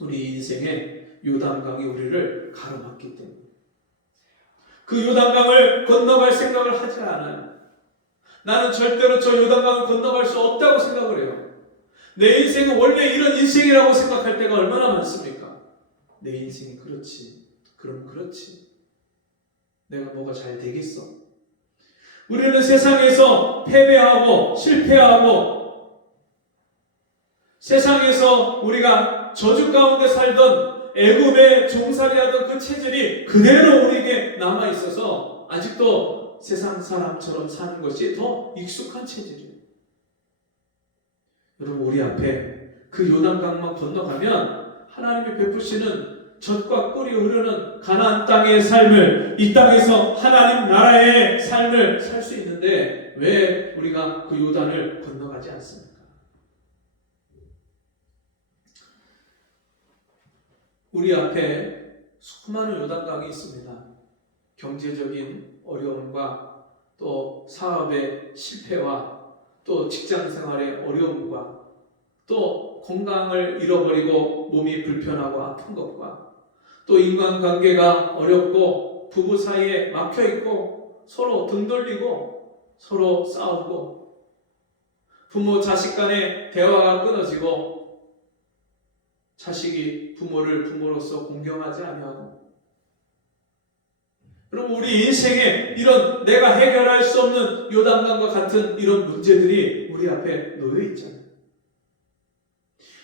우리 인생의 요단강이 우리를 가로막기 때문에 그 요단강을 건너갈 생각을 하지 않아요. 나는 절대로 저 요단강을 건너갈 수 없다고 생각을 해요. 내 인생은 원래 이런 인생이라고 생각할 때가 얼마나 많습니까? 내 인생이 그렇지. 그럼 그렇지. 내가 뭐가 잘 되겠어? 우리는 세상에서 패배하고 실패하고 세상에서 우리가 저주 가운데 살던 애굽의 종살이하던 그 체질이 그대로 우리에게 남아있어서 아직도 세상 사람처럼 사는 것이 더 익숙한 체질이에요. 여러분 우리 앞에 그 요단강만 건너가면 하나님이 베푸시는 젖과 꿀이 흐르는 가나안 땅의 삶을, 이 땅에서 하나님 나라의 삶을 살 수 있는데 왜 우리가 그 요단을 건너가지 않습니까? 우리 앞에 수많은 요단강이 있습니다. 경제적인 어려움과 또 사업의 실패와 또 직장 생활의 어려움과 또 건강을 잃어버리고 몸이 불편하고 아픈 것과 또 인간관계가 어렵고 부부 사이에 막혀있고 서로 등 돌리고 서로 싸우고 부모 자식 간의 대화가 끊어지고 자식이 부모를 부모로서 공경하지 아니하고, 여러분 우리 인생에 이런 내가 해결할 수 없는 요단강과 같은 이런 문제들이 우리 앞에 놓여 있잖아요.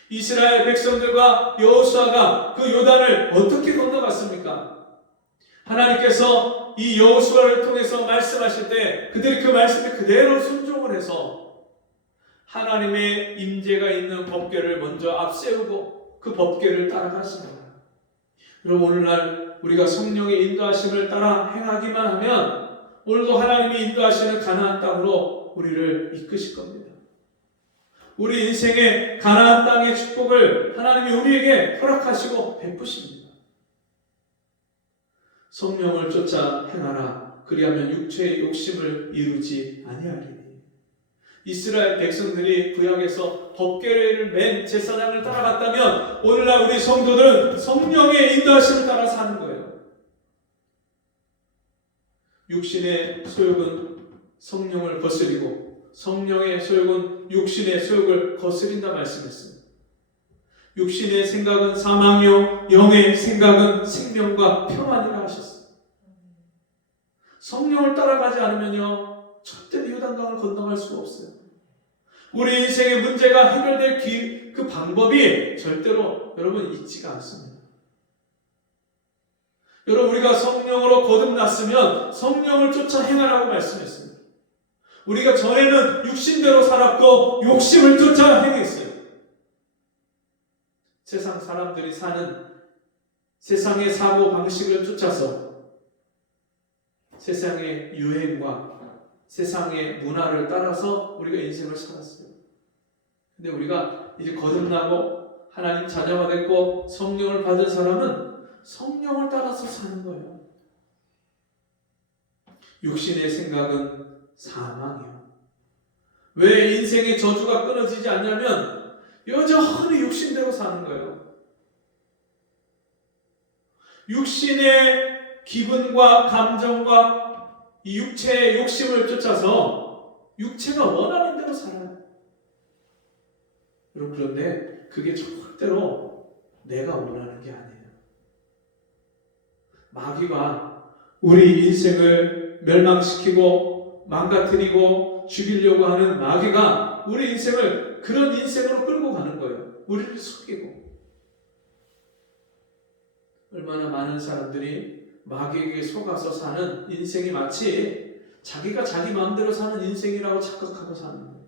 이스라엘 백성들과 여호수아가 그 요단을 어떻게 건너갔습니까? 하나님께서 이 여호수아를 통해서 말씀하실 때 그들이 그 말씀에 그대로 순종을 해서 하나님의 임재가 있는 법궤를 먼저 앞세우고 그 법궤를 따라갔습니다. 여러분 오늘날 우리가 성령의 인도하심을 따라 행하기만 하면 오늘도 하나님이 인도하시는 가나안 땅으로 우리를 이끄실 겁니다. 우리 인생의 가나안 땅의 축복을 하나님이 우리에게 허락하시고 베푸십니다. 성령을 쫓아 행하라. 그리하면 육체의 욕심을 이루지 아니하리니. 이스라엘 백성들이 구약에서 법궤를 맨 제사장을 따라갔다면 오늘날 우리 성도들은 성령의 인도하심을 따라 사는 거예요. 육신의 소욕은 성령을 거스리고 성령의 소욕은 육신의 소욕을 거스린다 말씀했습니다. 육신의 생각은 사망이요 영의 생각은 생명과 평안이라 하셨어요. 성령을 따라가지 않으면요 절대로 요단강을 건너갈 수가 없어요. 우리 인생의 문제가 해결될 그 방법이 절대로 여러분 있지가 않습니다. 여러분 우리가 성령으로 거듭났으면 성령을 쫓아 행하라고 말씀했습니다. 우리가 전에는 육신대로 살았고 욕심을 쫓아 행했어요. 세상 사람들이 사는 세상의 사고 방식을 쫓아서 세상의 유행과 세상의 문화를 따라서 우리가 인생을 살았어요. 근데 우리가 이제 거듭나고 하나님 자녀가 됐고 성령을 받은 사람은 성령을 따라서 사는 거예요. 육신의 생각은 사망이에요. 왜 인생의 저주가 끊어지지 않냐면 여전히 육신대로 사는 거예요. 육신의 기분과 감정과 이 육체의 욕심을 쫓아서 육체가 원하는 대로 살아요. 여러분 그런데 그게 절대로 내가 원하는 게 아니에요. 마귀가 우리 인생을 멸망시키고 망가뜨리고 죽이려고 하는 마귀가 우리 인생을 그런 인생으로 끌고 가는 거예요. 우리를 속이고. 얼마나 많은 사람들이 마귀에게 속아서 사는 인생이 마치 자기가 자기 마음대로 사는 인생이라고 착각하고 사는 거예요.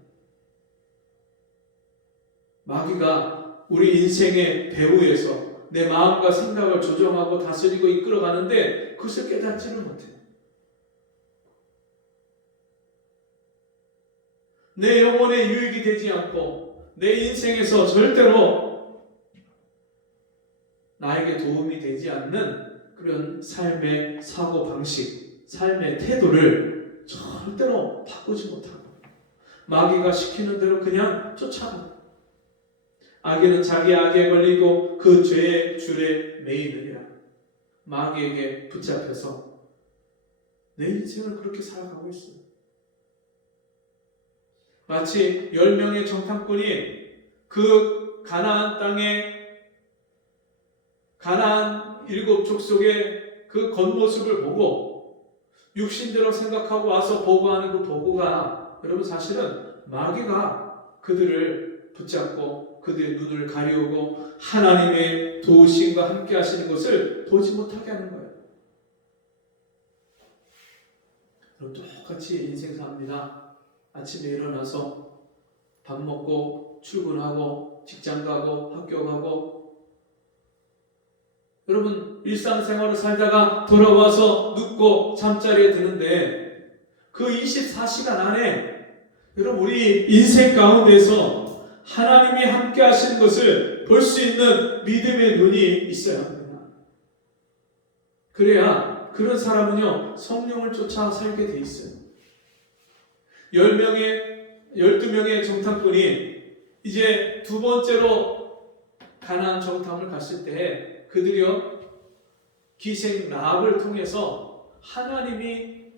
마귀가 우리 인생의 배후에서 내 마음과 생각을 조정하고 다스리고 이끌어가는데 그것을 깨닫지를 못해요. 내 영혼에 유익이 되지 않고 내 인생에서 절대로 나에게 도움이 되지 않는 그런 삶의 사고방식, 삶의 태도를 절대로 바꾸지 못하고 마귀가 시키는 대로 그냥 쫓아가요. 악인은 자기 악에 걸리고 그 죄의 줄에 매이느니라. 마귀에게 붙잡혀서 내 인생을 그렇게 살아가고 있어요. 마치 10명의 정탐꾼이 그 가나안 땅에 가나안 7 족속의 그 겉모습을 보고 육신대로 생각하고 와서 보고하는 그 보고가 여러분 사실은 마귀가 그들을 붙잡고 그들의 눈을 가리우고 하나님의 도우심과 함께 하시는 것을 보지 못하게 하는 거예요. 여러분 똑같이 인생 삽니다. 아침에 일어나서 밥 먹고 출근하고 직장 가고 학교 가고 여러분 일상생활을 살다가 돌아와서 눕고 잠자리에 드는데 그 24시간 안에 여러분 우리 인생 가운데서 하나님이 함께 하시는 것을 볼 수 있는 믿음의 눈이 있어야 합니다. 그래야 그런 사람은요 성령을 쫓아 살게 돼 있어요. 12명의 정탐꾼이 이제 두 번째로 가나안 정탐을 갔을 때 그들이요 기생 라합을 통해서 하나님이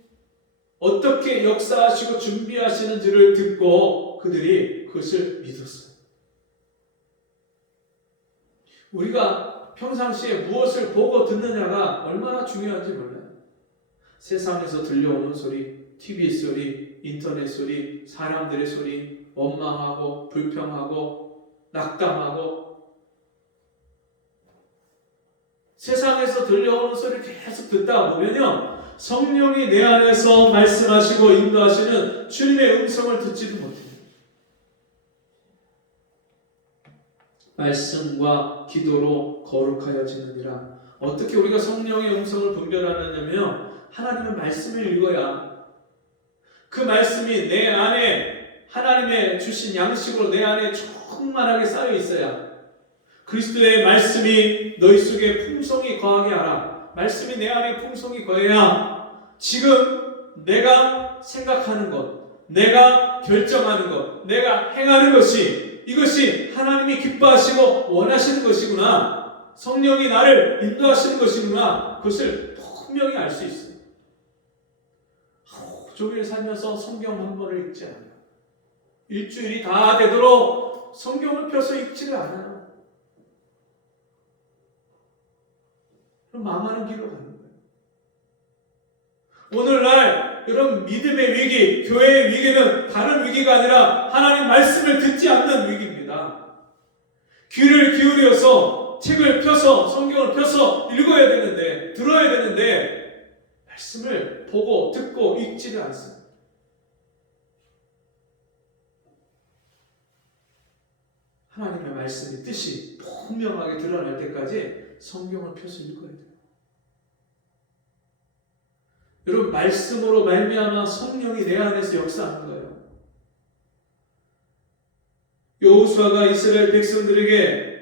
어떻게 역사하시고 준비하시는지를 듣고 그들이 그것을 믿었어요. 우리가 평상시에 무엇을 보고 듣느냐가 얼마나 중요한지 몰라요. 세상에서 들려오는 소리, TV 소리, 인터넷 소리, 사람들의 소리, 원망하고 불평하고 낙담하고 세상에서 들려오는 소리를 계속 듣다 보면요 성령이 내 안에서 말씀하시고 인도하시는 주님의 음성을 듣지도 못해요. 말씀과 기도로 거룩하여지느니라. 어떻게 우리가 성령의 음성을 분별하느냐면요 하나님의 말씀을 읽어야 그 말씀이 내 안에 하나님의 주신 양식으로 내 안에 충만하게 쌓여 있어야 그리스도의 말씀이 너희 속에 풍성히 거하게 하라. 말씀이 내 안에 풍성히 거해야 지금 내가 생각하는 것, 내가 결정하는 것, 내가 행하는 것이 이것이 하나님이 기뻐하시고 원하시는 것이구나. 성령이 나를 인도하시는 것이구나. 그것을 분명히 알 수 있어요. 종일 살면서 성경 한 번을 읽지 않아요. 일주일이 다 되도록 성경을 펴서 읽지를 않아요. 그럼 망하는 길로 가는 거예요. 오늘날 이런 믿음의 위기, 교회의 위기는 다른 위기가 아니라 하나님 말씀을 듣지 않는 위기입니다. 귀를 기울여서 책을 펴서 성경을 펴서 읽어야 되는데, 들어야 되는데 말씀을 보고 듣고 읽지를 않습니다. 하나님의 말씀의 뜻이 분명하게 드러날 때까지 성경을 펴서 읽어야 돼요. 여러분, 말씀으로 말미암아 성령이 내 안에서 역사하는 거예요. 여호수아가 이스라엘 백성들에게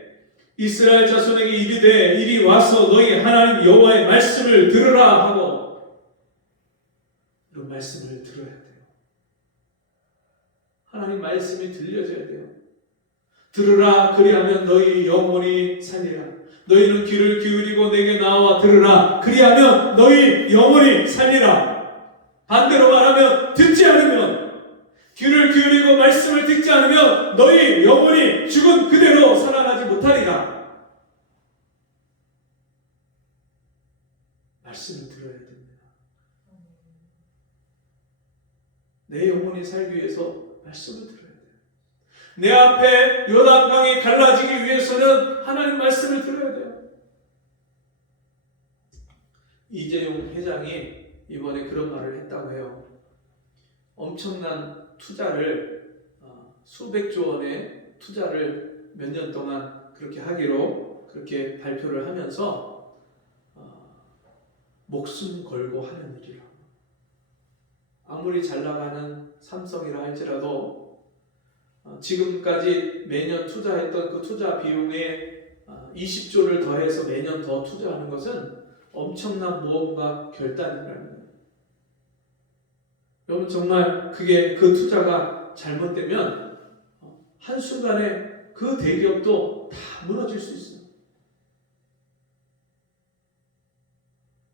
이스라엘 자손에게 이르되 이리 와서 너희 하나님 여호와의 말씀을 들으라 하고, 이런 말씀을 들어야 돼요. 하나님 말씀이 들려져야 돼요. 들으라, 그리하면 너희 영혼이 살리라. 너희는 귀를 기울이고 내게 나와 들으라. 그리하면 너희 영혼이 살리라. 반대로 말하면 듣지 않으면, 귀를 기울이고 말씀을 듣지 않으면 너희 영혼이 죽은 그대로 살아나지 못하리라. 말씀을 들어야 됩니다. 내 영혼이 살기 위해서 말씀을 들어야 돼요. 내 앞에 요단강이 갈라지기 위해서는 하나님 말씀을 들어야 돼요. 이재용 회장이 이번에 그런 말을 했다고 해요. 엄청난 투자를, 수백조 원의 투자를 몇 년 동안 그렇게 하기로 그렇게 발표를 하면서 목숨 걸고 하는 일이라고. 아무리 잘 나가는 삼성이라 할지라도 지금까지 매년 투자했던 그 투자 비용에 20조를 더해서 매년 더 투자하는 것은 엄청난 모험과 결단이라는 거예요. 여러분, 정말 그게 그 투자가 잘못되면 한순간에 그 대기업도 다 무너질 수 있어요.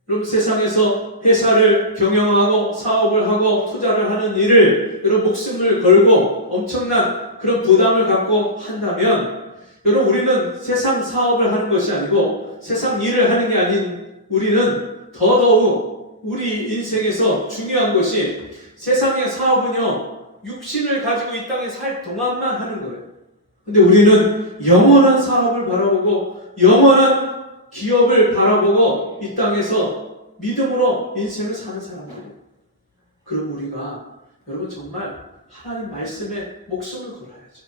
여러분, 세상에서 회사를 경영하고 사업을 하고 투자를 하는 일을 여러분 목숨을 걸고 엄청난 그런 부담을 갖고 한다면, 여러분, 우리는 세상 사업을 하는 것이 아니고 세상 일을 하는 게 아닌 우리는 더더욱 우리 인생에서 중요한 것이, 세상의 사업은요 육신을 가지고 이 땅에 살 동안만 하는 거예요. 근데 우리는 영원한 사업을 바라보고 영원한 기업을 바라보고 이 땅에서 믿음으로 인생을 사는 사람들이에요. 그럼 우리가 여러분 정말 하나님 말씀에 목숨을 걸어야죠.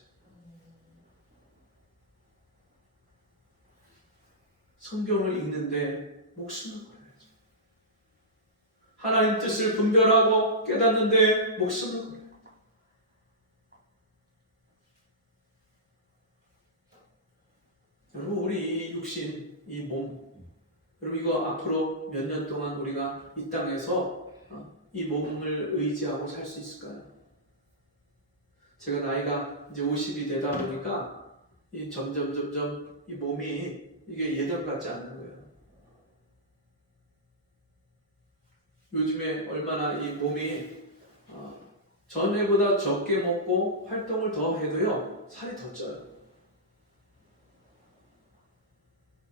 성경을 읽는데 목숨을 걸어야죠. 하나님 뜻을 분별하고 깨닫는데 목숨을 걸어야죠. 여러분, 우리 이 육신, 이 몸, 여러분 이거 앞으로 몇 년 동안 우리가 이 땅에서 이 몸을 의지하고 살 수 있을까요? 제가 나이가 이제 50이 되다 보니까 이 점점 이 몸이 이게 예전 같지 않는 거예요. 요즘에 얼마나 이 몸이 전에보다 적게 먹고 활동을 더 해도요 살이 더 쪄요.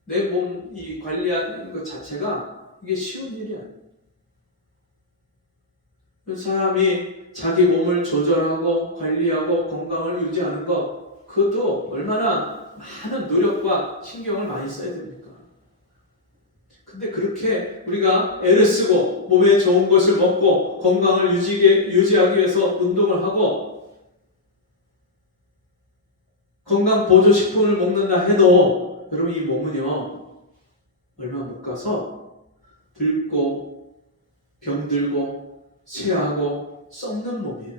내 몸 이 관리하는 것 자체가 이게 쉬운 일이 아니에요. 사람이 자기 몸을 조절하고 관리하고 건강을 유지하는 것, 그것도 얼마나 많은 노력과 신경을 많이 써야 됩니까? 근데 그렇게 우리가 애를 쓰고 몸에 좋은 것을 먹고 건강을 유지하기 위해서 운동을 하고 건강 보조식품을 먹는다 해도 여러분 이 몸은요 얼마 못 가서 늙고 병들고 쇠하고 썩는 몸이에요.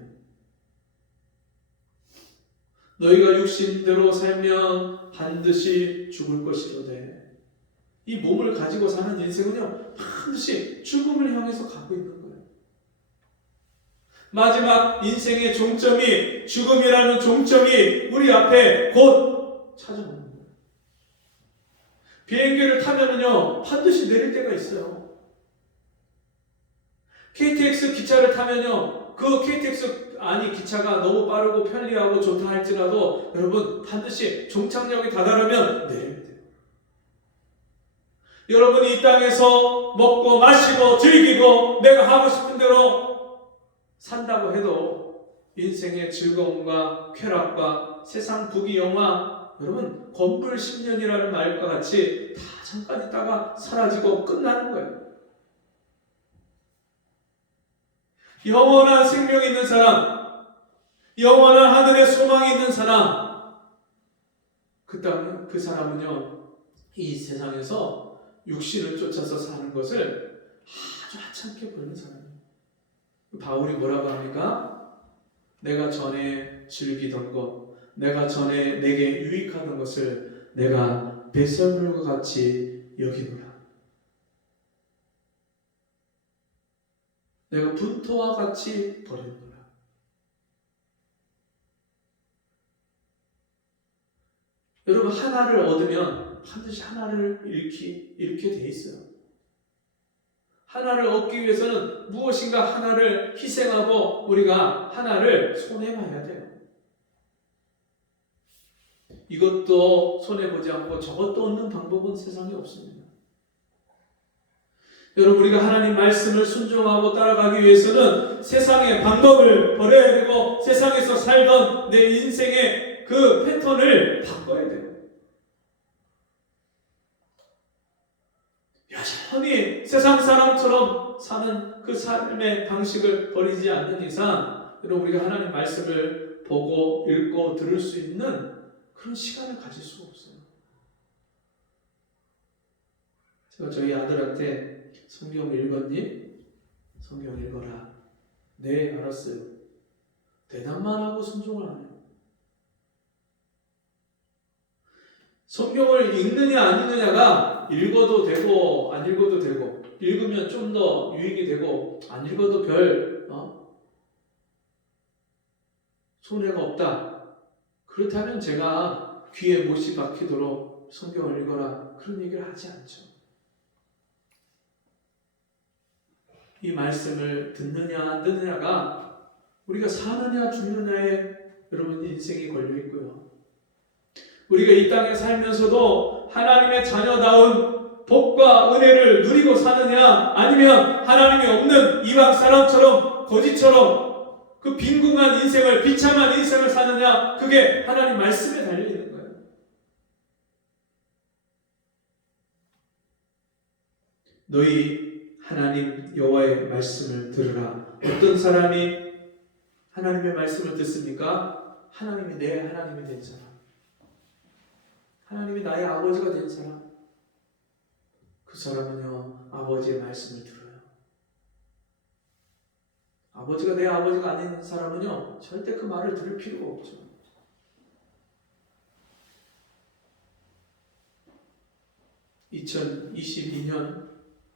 너희가 육신대로 살면 반드시 죽을 것이로되, 이 몸을 가지고 사는 인생은요 반드시 죽음을 향해서 가고 있는 거예요. 마지막 인생의 종점이, 죽음이라는 종점이 우리 앞에 곧 찾아오는 거예요. 비행기를 타면은요, 반드시 내릴 때가 있어요. KTX 기차를 타면요, 그 KTX 기차가 너무 빠르고 편리하고 좋다 할지라도 여러분 반드시 종착역에 다다르면 내려야 돼요. 여러분이 이 땅에서 먹고 마시고 즐기고 내가 하고 싶은 대로 산다고 해도 인생의 즐거움과 쾌락과 세상 부귀영화, 여러분 건불 10년이라는 말과 같이 다 잠깐 있다가 사라지고 끝나는 거예요. 영원한 생명이 있는 사람, 영원한 하늘의 소망이 있는 사람, 그 사람은요, 이 세상에서 육신을 쫓아서 사는 것을 아주 하찮게 보는 사람이에요. 바울이 뭐라고 합니까? 내가 전에 즐기던 것, 내가 전에 내게 유익하던 것을 내가 배설물과 같이 여기노라. 내가 분토와 같이 버리노라. 여러분, 하나를 얻으면 반드시 하나를 잃게 돼 있어요. 하나를 얻기 위해서는 무엇인가 하나를 희생하고 우리가 하나를 손해봐야 돼요. 이것도 손해보지 않고 저것도 얻는 방법은 세상에 없습니다. 여러분, 우리가 하나님 말씀을 순종하고 따라가기 위해서는 세상의 방법을 버려야 되고 세상에서 살던 내 인생의 그 패턴을 바꿔야 돼요. 여전히 세상 사람처럼 사는 그 삶의 방식을 버리지 않는 이상 여러분, 우리가 하나님 말씀을 보고 읽고 들을 수 있는 그런 시간을 가질 수가 없어요. 제가 저희 아들한테 성경 읽었니? 성경 읽어라. 네, 알았어요. 대답만 하고 순종을 안 해요. 성경을 읽느냐 안 읽느냐가 읽어도 되고 안 읽어도 되고, 읽으면 좀 더 유익이 되고 안 읽어도 별 손해가 없다. 그렇다면 제가 귀에 못이 박히도록 성경을 읽어라 그런 얘기를 하지 않죠. 이 말씀을 듣느냐 안 듣느냐가 우리가 사느냐 죽느냐에 여러분 인생이 걸려 있고요. 우리가 이 땅에 살면서도 하나님의 자녀다운 복과 은혜를 누리고 사느냐, 아니면 하나님이 없는 이방 사람처럼 거지처럼 그 빈궁한 인생을, 비참한 인생을 사느냐, 그게 하나님 말씀에 달려있는 거예요. 너희 하나님 여호와의 말씀을 들으라. 어떤 사람이 하나님의 말씀을 듣습니까? 하나님이 내 하나님이 된 사람, 하나님이 나의 아버지가 된 사람, 그 사람은요 아버지의 말씀을 들어요. 아버지가 내 아버지가 아닌 사람은요 절대 그 말을 들을 필요가 없죠. (2022년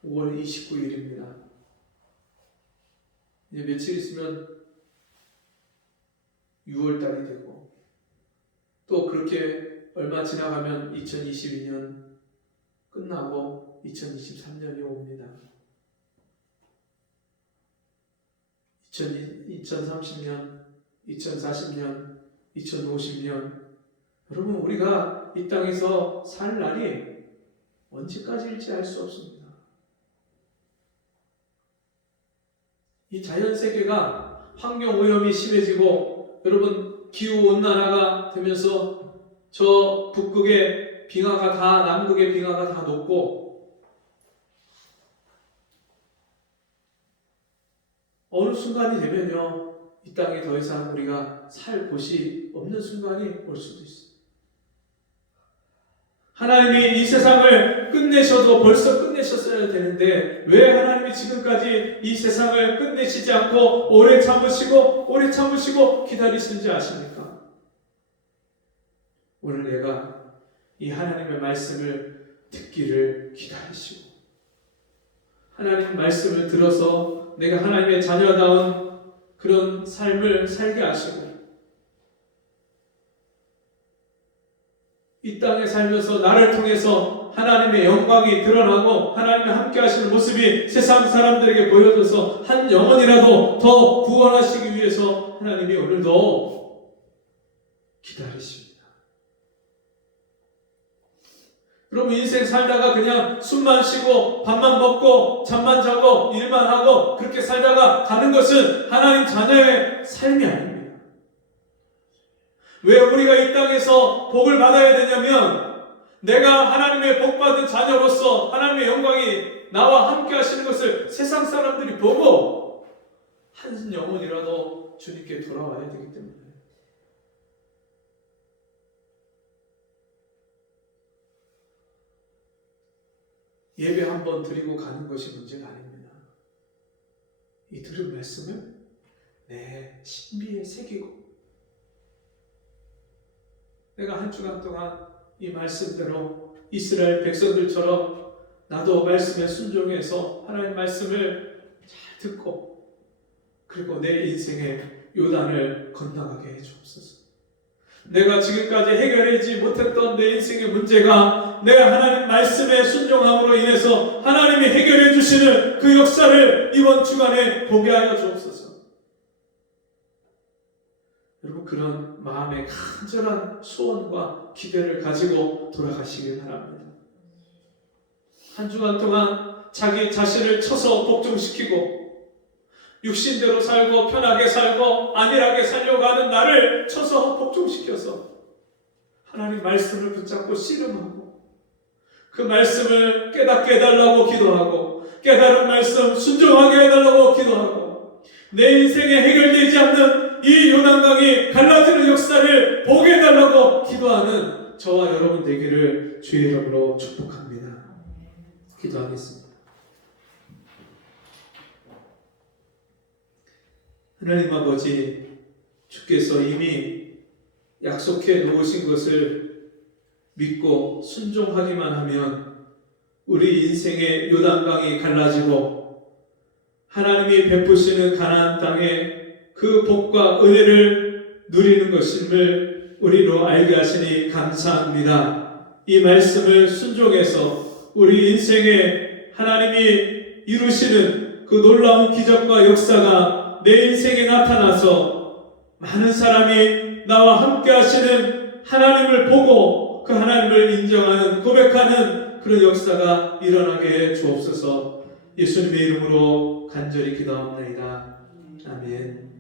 5월 29일입니다) 이제 며칠 있으면 6월달이 되고, 또 그렇게 얼마 지나가면 2022년 끝나고 2023년이 옵니다. 2030년, 2040년, 2050년, 여러분 우리가 이 땅에서 살 날이 언제까지일지 알 수 없습니다. 이 자연세계가 환경오염이 심해지고 여러분 기후온난화가 되면서 저 북극의 빙하가 다, 남극의 빙하가 다 녹고 어느 순간이 되면요 이 땅에 더 이상 우리가 살 곳이 없는 순간이 올 수도 있어요. 하나님이 이 세상을 끝내셔도 벌써 끝내셨어야 되는데 왜 하나님이 지금까지 이 세상을 끝내시지 않고 오래 참으시고 기다리시는지 아십니까? 오늘 내가 이 하나님의 말씀을 듣기를 기다리시고, 하나님 말씀을 들어서 내가 하나님의 자녀다운 그런 삶을 살게 하시고 이 땅에 살면서 나를 통해서 하나님의 영광이 드러나고 하나님이 함께 하시는 모습이 세상 사람들에게 보여져서 한 영혼이라도 더 구원하시기 위해서 하나님이 오늘도 기다리십니다. 여러분, 인생 살다가 그냥 숨만 쉬고 밥만 먹고 잠만 자고 일만 하고 그렇게 살다가 가는 것은 하나님 자녀의 삶이 아닙니다. 왜 우리가 이 땅에서 복을 받아야 되냐면, 내가 하나님의 복받은 자녀로서 하나님의 영광이 나와 함께 하시는 것을 세상 사람들이 보고 한 영혼이라도 주님께 돌아와야 되기 때문에. 예배 한번 드리고 가는 것이 문제가 아닙니다. 이 들은 말씀을 내 신비에 새기고, 내가 한 주간 동안 이 말씀대로 이스라엘 백성들처럼 나도 말씀에 순종해서 하나님 말씀을 잘 듣고, 그리고 내 인생의 요단을 건너가게 해주옵소서. 내가 지금까지 해결하지 못했던 내 인생의 문제가 내가 하나님 말씀에 순종함으로 인해서 하나님이 해결해 주시는 그 역사를 이번 주간에 보게 하여 주옵소서. 여러분, 그런 마음의 간절한 소원과 기대를 가지고 돌아가시길 바랍니다. 한 주간 동안 자기 자신을 쳐서 복종시키고 육신대로 살고 편하게 살고 안일하게 살려고 하는 나를 쳐서 복종시켜서 하나님 말씀을 붙잡고 씨름하고 그 말씀을 깨닫게 해달라고 기도하고 깨달은 말씀 순종하게 해달라고 기도하고 내 인생에 해결되지 않는 이 요단강이 갈라지는 역사를 보게 해달라고 기도하는 저와 여러분 되기를 주의 이름으로 축복합니다. 기도하겠습니다. 하나님 아버지, 주께서 이미 약속해 놓으신 것을 믿고 순종하기만 하면 우리 인생의 요단강이 갈라지고 하나님이 베푸시는 가나안 땅에 그 복과 은혜를 누리는 것임을 우리로 알게 하시니 감사합니다. 이 말씀을 순종해서 우리 인생에 하나님이 이루시는 그 놀라운 기적과 역사가 내 인생에 나타나서 많은 사람이 나와 함께 하시는 하나님을 보고 그 하나님을 인정하는 고백하는 그런 역사가 일어나게 해 주옵소서. 예수님의 이름으로 간절히 기도합니다. 아멘.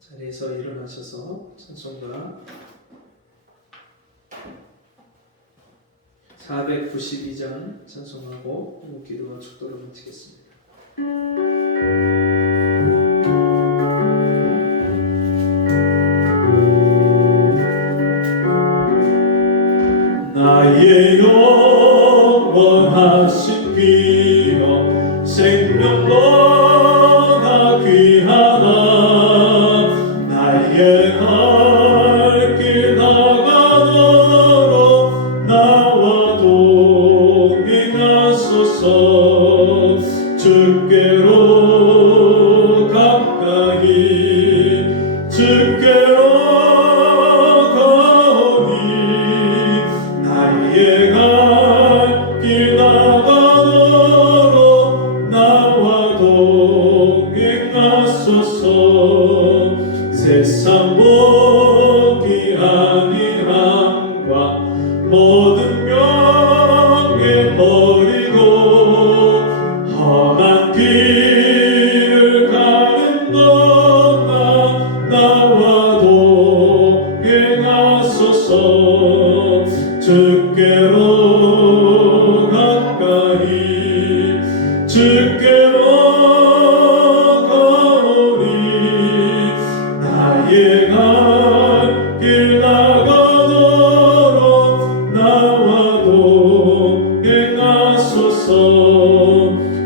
자리에서 일어나셔서 찬송가 492장 찬송하고 기도와 축도를 마치겠습니다. 나의 영원하신 귀여 생명 너나 귀하다. 나의 갈 길 나가도록 나와 동행하소서. 주께로 가까이 주께로 가오니 나의 갈 길 나가도록 나와 동행하소서. 세상 복이 아닌 함과 모든 명예 버리고 험한 길을 가는 동안 나와 동행하소서. 주께로 가까이 주께로 가오니 나의 갈 길 나가도록 나와 동행하소서.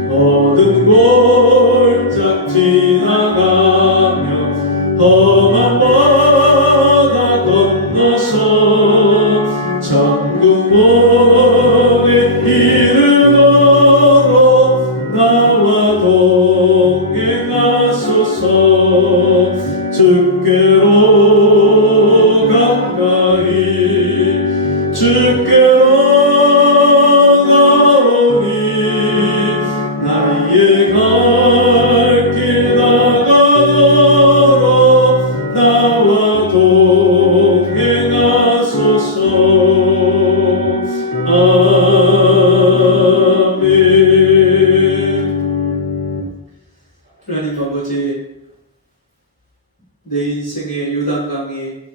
모든 골짝 지나가며 험한 바다 건너서 천국 복에 이르도록 나 나오니 나의 갈 길 나가도록 나와 동행하소서. 아멘. 하나님 아버지, 내 인생의 요단강이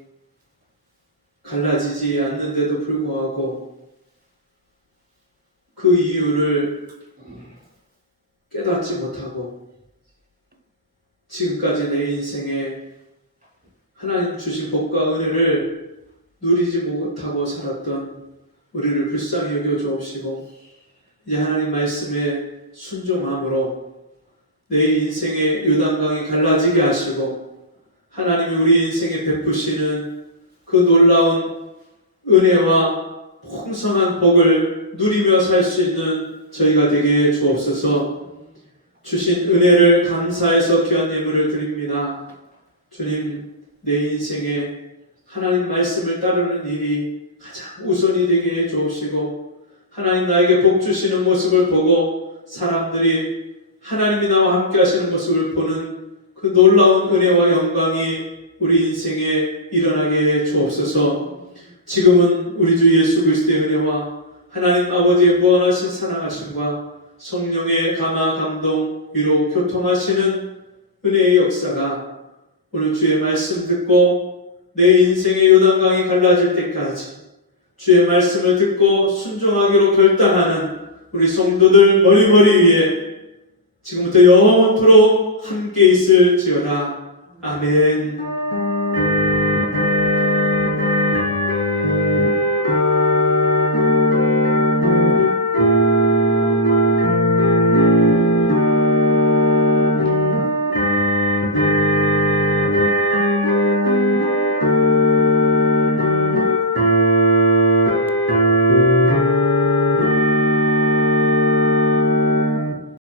갈라지지 않는데도 불구하고 그 이유를 깨닫지 못하고 지금까지 내 인생에 하나님 주신 복과 은혜를 누리지 못하고 살았던 우리를 불쌍히 여겨 주옵시고, 이제 하나님 말씀에 순종함으로 내 인생의 요단강이 갈라지게 하시고 하나님이 우리 인생에 베푸시는 그 놀라운 은혜와 풍성한 복을 누리며 살 수 있는 저희가 되게 주옵소서. 주신 은혜를 감사해서 귀한 예물을 드립니다. 주님, 내 인생에 하나님 말씀을 따르는 일이 가장 우선이 되게 해 주옵시고, 하나님 나에게 복 주시는 모습을 보고 사람들이 하나님이 나와 함께 하시는 모습을 보는 그 놀라운 은혜와 영광이 우리 인생에 일어나게 해 주옵소서. 지금은 우리 주 예수 그리스도의 은혜와 하나님 아버지의 무한하신 사랑하심과 성령의 감화 감동 위로 교통하시는 은혜의 역사가 오늘 주의 말씀 듣고 내 인생의 요단강이 갈라질 때까지 주의 말씀을 듣고 순종하기로 결단하는 우리 성도들 머리머리 위에 지금부터 영원토록 함께 있을지어다. 아멘.